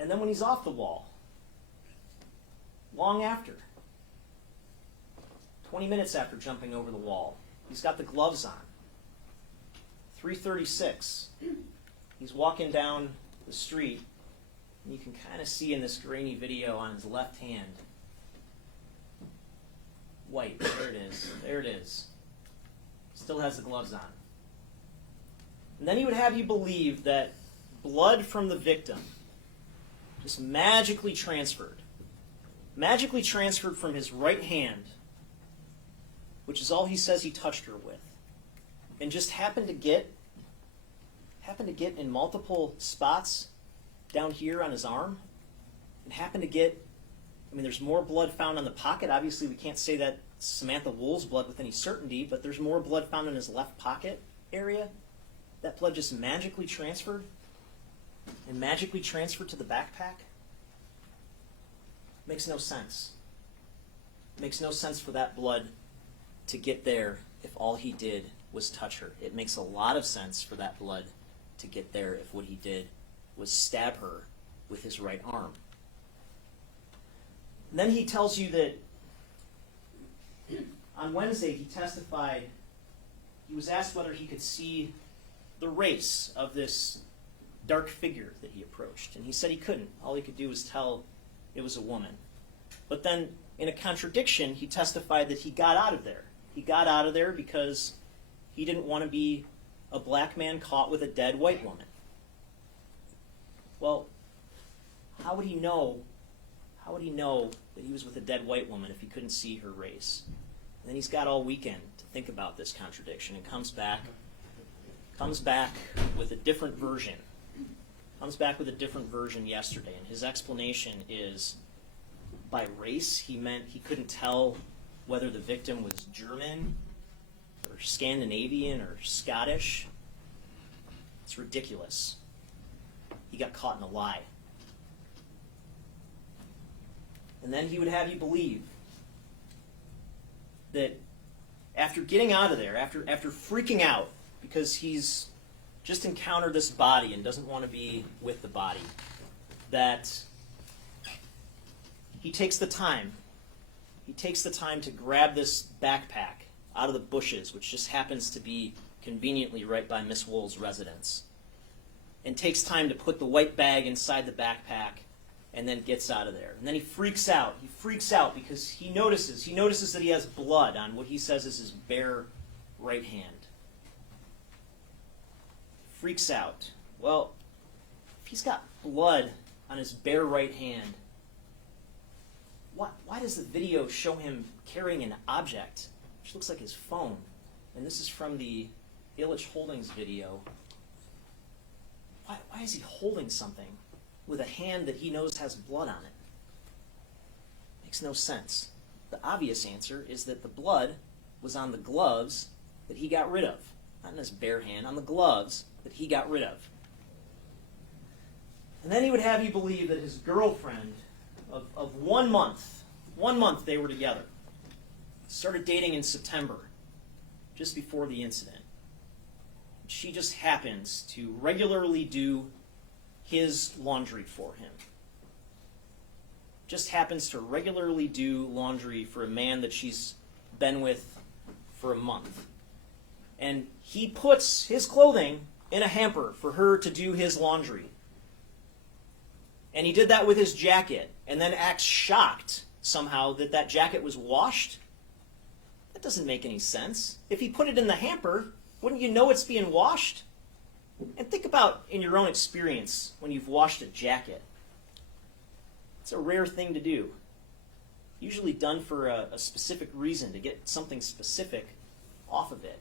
And then when he's off the wall, long after, 20 minutes after jumping over the wall, he's got the gloves on. 3:36, he's walking down the street, and you can kind of see in this grainy video on his left hand White. There it is. There it is. Still has the gloves on. And then he would have you believe that blood from the victim just magically transferred from his right hand, which is all he says he touched her with, and just happened to get in multiple spots down here on his arm, and happened to get, I mean, there's more blood found on the pocket. Obviously, we can't say that Samantha Woll's blood with any certainty, but there's more blood found in his left pocket area. That blood just magically transferred to the backpack. Makes no sense. Makes no sense for that blood to get there if all he did was touch her. It makes a lot of sense for that blood to get there if what he did was stab her with his right arm. And then he tells you that on Wednesday he testified, he was asked whether he could see the race of this dark figure that he approached. And he said he couldn't. All he could do was tell it was a woman. But then, in a contradiction, he testified that he got out of there. He got out of there because he didn't want to be a black man caught with a dead white woman. Well, how would he know that he was with a dead white woman if he couldn't see her race? And then he's got all weekend to think about this contradiction and comes back with a different version. Comes back with a different version yesterday, and his explanation is by race he meant he couldn't tell whether the victim was German or Scandinavian or Scottish. It's ridiculous. He got caught in a lie. And then he would have you believe that after getting out of there, after freaking out because he's just encountered this body and doesn't want to be with the body, that he takes the time to grab this backpack out of the bushes, which just happens to be conveniently right by Miss Woll's residence, and takes time to put the white bag inside the backpack and then gets out of there. And then he freaks out. He freaks out because he notices that he has blood on what he says is his bare right hand. Freaks out. Well, if he's got blood on his bare right hand, why does the video show him carrying an object which looks like his phone? And this is from the Illich Holdings video. Why is he holding something with a hand that he knows has blood on it? Makes no sense. The obvious answer is that the blood was on the gloves that he got rid of. Not in his bare hand, on the gloves that he got rid of. And then he would have you believe that his girlfriend of 1 month they were together, started dating in September, just before the incident. She just happens to regularly do his laundry for him. Just happens to regularly do laundry for a man that she's been with for a month. And he puts his clothing in a hamper for her to do his laundry. And he did that with his jacket, and then acts shocked somehow that jacket was washed. That doesn't make any sense. If he put it in the hamper, wouldn't you know it's being washed? And think about in your own experience when you've washed a jacket. It's a rare thing to do. Usually done for a specific reason, to get something specific off of it.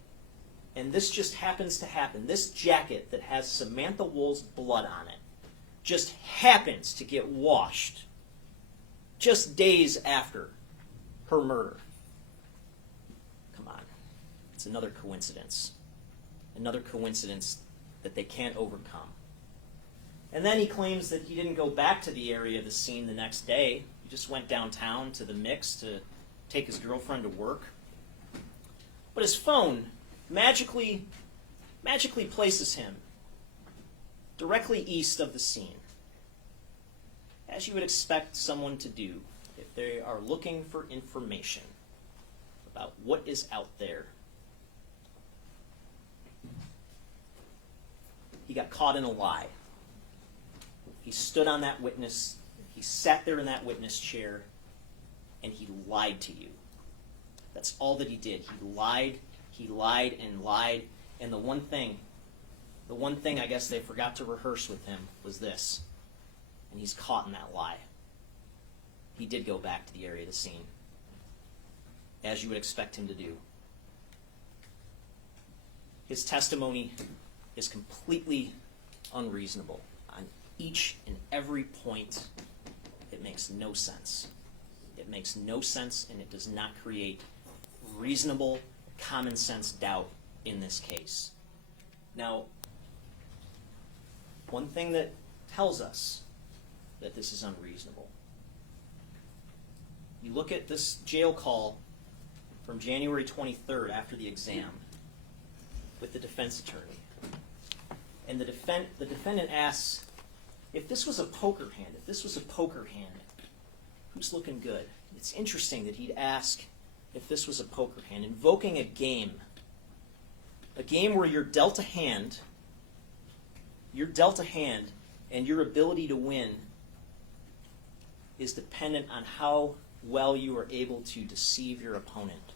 And this just happens to happen. This jacket that has Samantha Woll's blood on it just happens to get washed just days after her murder. Come on. It's another coincidence. Another coincidence that they can't overcome. And then he claims that he didn't go back to the area of the scene the next day. He just went downtown to the mix to take his girlfriend to work. But his phone magically places him directly east of the scene, as you would expect someone to do if they are looking for information about what is out there. He got caught in a lie. He stood on that witness, he sat there in that witness chair, and he lied to you. That's all that he did. He lied and lied. And the one thing I guess they forgot to rehearse with him was this. And he's caught in that lie. He did go back to the area of the scene, as you would expect him to do. His testimony is completely unreasonable on each and every point. It makes no sense. It makes no sense, and it does not create reasonable, common sense doubt in this case. Now, one thing that tells us that this is unreasonable, you look at this jail call from January 23rd after the exam with the defense attorney. And the defendant asks, if this was a poker hand, who's looking good? It's interesting that he'd ask if this was a poker hand, invoking a game where you're dealt a hand, and your ability to win is dependent on how well you are able to deceive your opponent.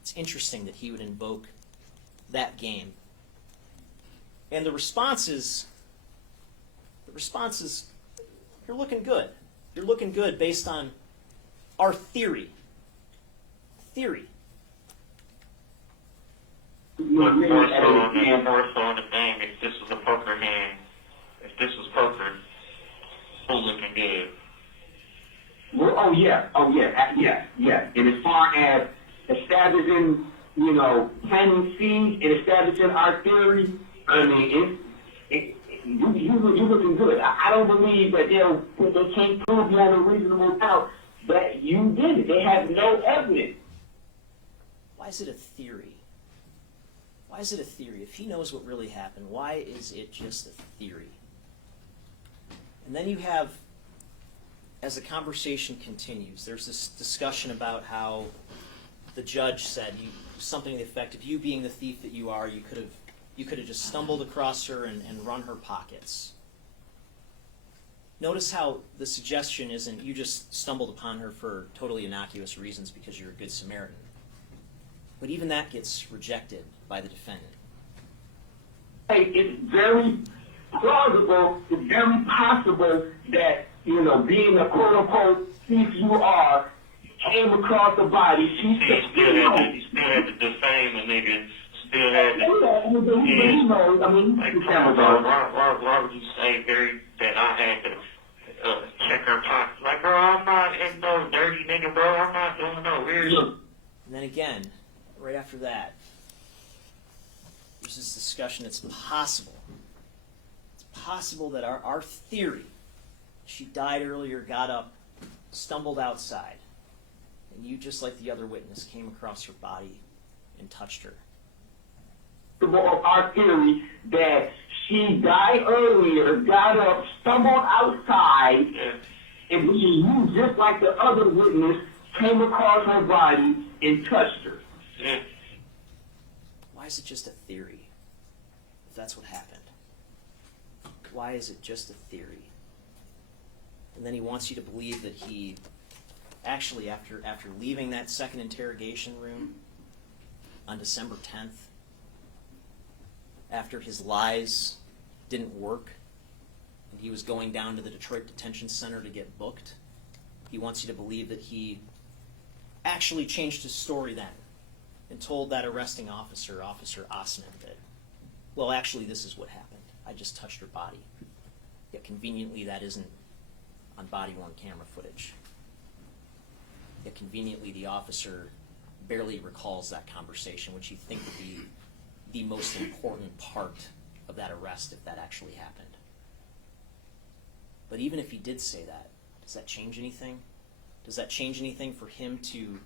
It's interesting that he would invoke that game. And the response is, you're looking good. You're looking good based on our theory. More so on the thing, if this was a poker hand, if this was poker, who's looking good? Well, yeah. And as far as establishing, planting seeds and establishing our theory, I mean, you're looking good. I don't believe that they can't prove beyond a reasonable doubt that you did it. They have no evidence. Why is it a theory? Why is it a theory? If he knows what really happened, why is it just a theory? And then you have, as the conversation continues, there's this discussion about how the judge said something to the effect of, you being the thief that you are, you could have just stumbled across her and run her pockets. Notice how the suggestion isn't you just stumbled upon her for totally innocuous reasons because you're a good Samaritan. But even that gets rejected by the defendant. It's very plausible, it's very possible that, being a quote-unquote thief you are, came across a body. He still had to defame a nigga. Still had why would you say, Barry, that I had to check her pockets? Like, bro, I'm not in no dirty nigga, bro. I'm not doing no weird shit. And then again, right after that, there's this discussion. It's possible that our theory, she died earlier, got up, stumbled outside, and you, just like the other witness, came across her body and touched her. Of our theory that she died earlier, got up, stumbled outside, and you, just like the other witness, came across her body and touched her. Yeah. Why is it just a theory, if that's what happened? Why is it just a theory? And then he wants you to believe that he actually, after leaving that second interrogation room on December 10th, after his lies didn't work, and he was going down to the Detroit Detention Center to get booked, he wants you to believe that he actually changed his story then and told that arresting officer, Officer Osman, that, well, actually, this is what happened. I just touched her body. Yet conveniently, that isn't on body-worn camera footage. Yet conveniently, the officer barely recalls that conversation, which you think would be the most important part of that arrest if that actually happened. But even if he did say that, does that change anything? Does that change anything for him to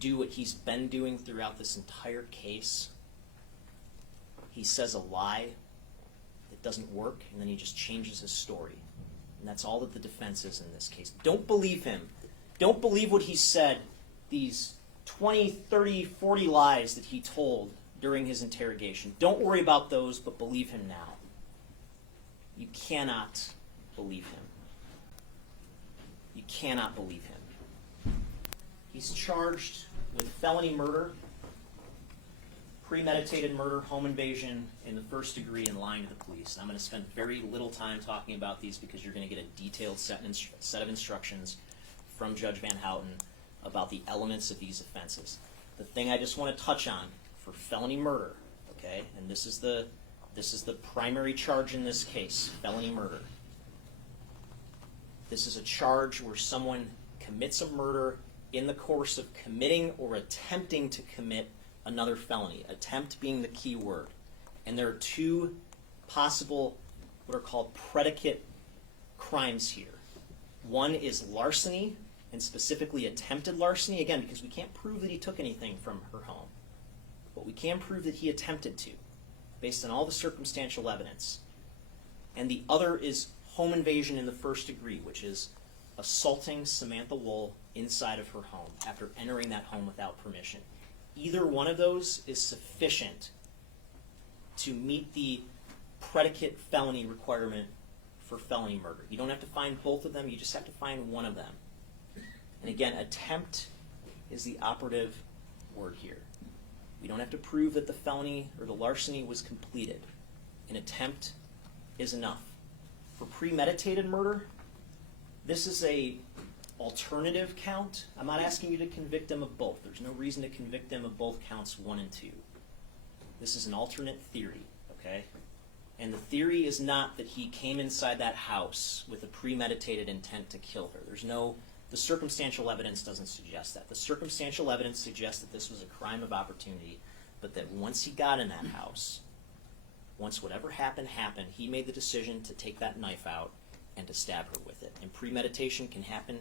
do what he's been doing throughout this entire case? He says a lie that doesn't work, and then he just changes his story. And that's all that the defense is in this case. Don't believe him. Don't believe what he said, these 20, 30, 40 lies that he told during his interrogation. Don't worry about those, but believe him now. You cannot believe him. You cannot believe him. He's charged with felony murder, premeditated murder, home invasion in the first degree, and lying to the police. And I'm going to spend very little time talking about these because you're going to get a detailed set of instructions from Judge Van Houten about the elements of these offenses. The thing I just want to touch on for felony murder, okay, and this is the primary charge in this case, felony murder. This is a charge where someone commits a murder in the course of committing or attempting to commit another felony, attempt being the key word. And there are two possible, what are called predicate crimes here. One is larceny, and specifically attempted larceny, again, because we can't prove that he took anything from her home. But we can prove that he attempted to, based on all the circumstantial evidence. And the other is home invasion in the first degree, which is assaulting Samantha Woll inside of her home after entering that home without permission. Either one of those is sufficient to meet the predicate felony requirement for felony murder. You don't have to find both of them, you just have to find one of them. And again, attempt is the operative word here. We don't have to prove that the felony or the larceny was completed. An attempt is enough. For premeditated murder, this is a alternative count. I'm not asking you to convict him of both. There's no reason to convict him of both counts 1 and 2. This is an alternate theory, okay? And the theory is not that he came inside that house with a premeditated intent to kill her. The circumstantial evidence doesn't suggest that. The circumstantial evidence suggests that this was a crime of opportunity, but that once he got in that house, once whatever happened, he made the decision to take that knife out and to stab her with it. And premeditation can happen.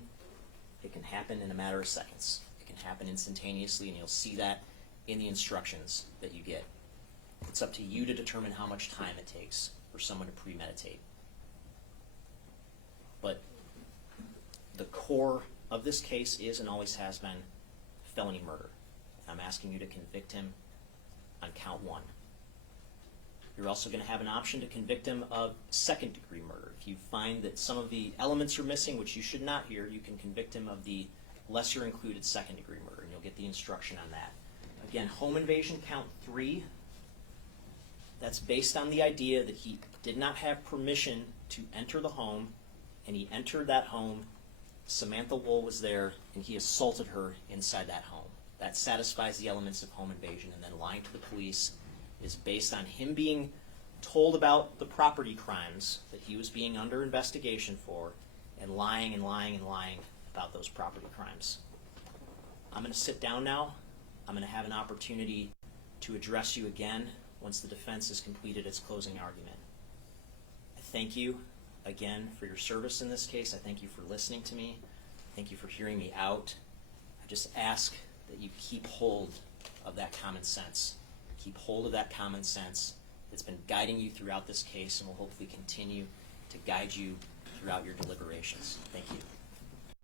It can happen in a matter of seconds. It can happen instantaneously, and you'll see that in the instructions that you get. It's up to you to determine how much time it takes for someone to premeditate. But the core of this case is and always has been felony murder. I'm asking you to convict him on count 1. You're also going to have an option to convict him of second-degree murder. If you find that some of the elements are missing, which you should not here, you can convict him of the lesser-included second-degree murder, and you'll get the instruction on that. Again, home invasion count 3, that's based on the idea that he did not have permission to enter the home, and he entered that home, Samantha Woll was there, and he assaulted her inside that home. That satisfies the elements of home invasion, and then lying to the police is based on him being told about the property crimes that he was being under investigation for, and lying about those property crimes. I'm going to sit down now. I'm going to have an opportunity to address you again once the defense has completed its closing argument. I thank you again for your service in this case. I thank you for listening to me. Thank you for hearing me out. I just ask that you keep hold of that common sense. Keep hold of that common sense that's been guiding you throughout this case and will hopefully continue to guide you throughout your deliberations. Thank you.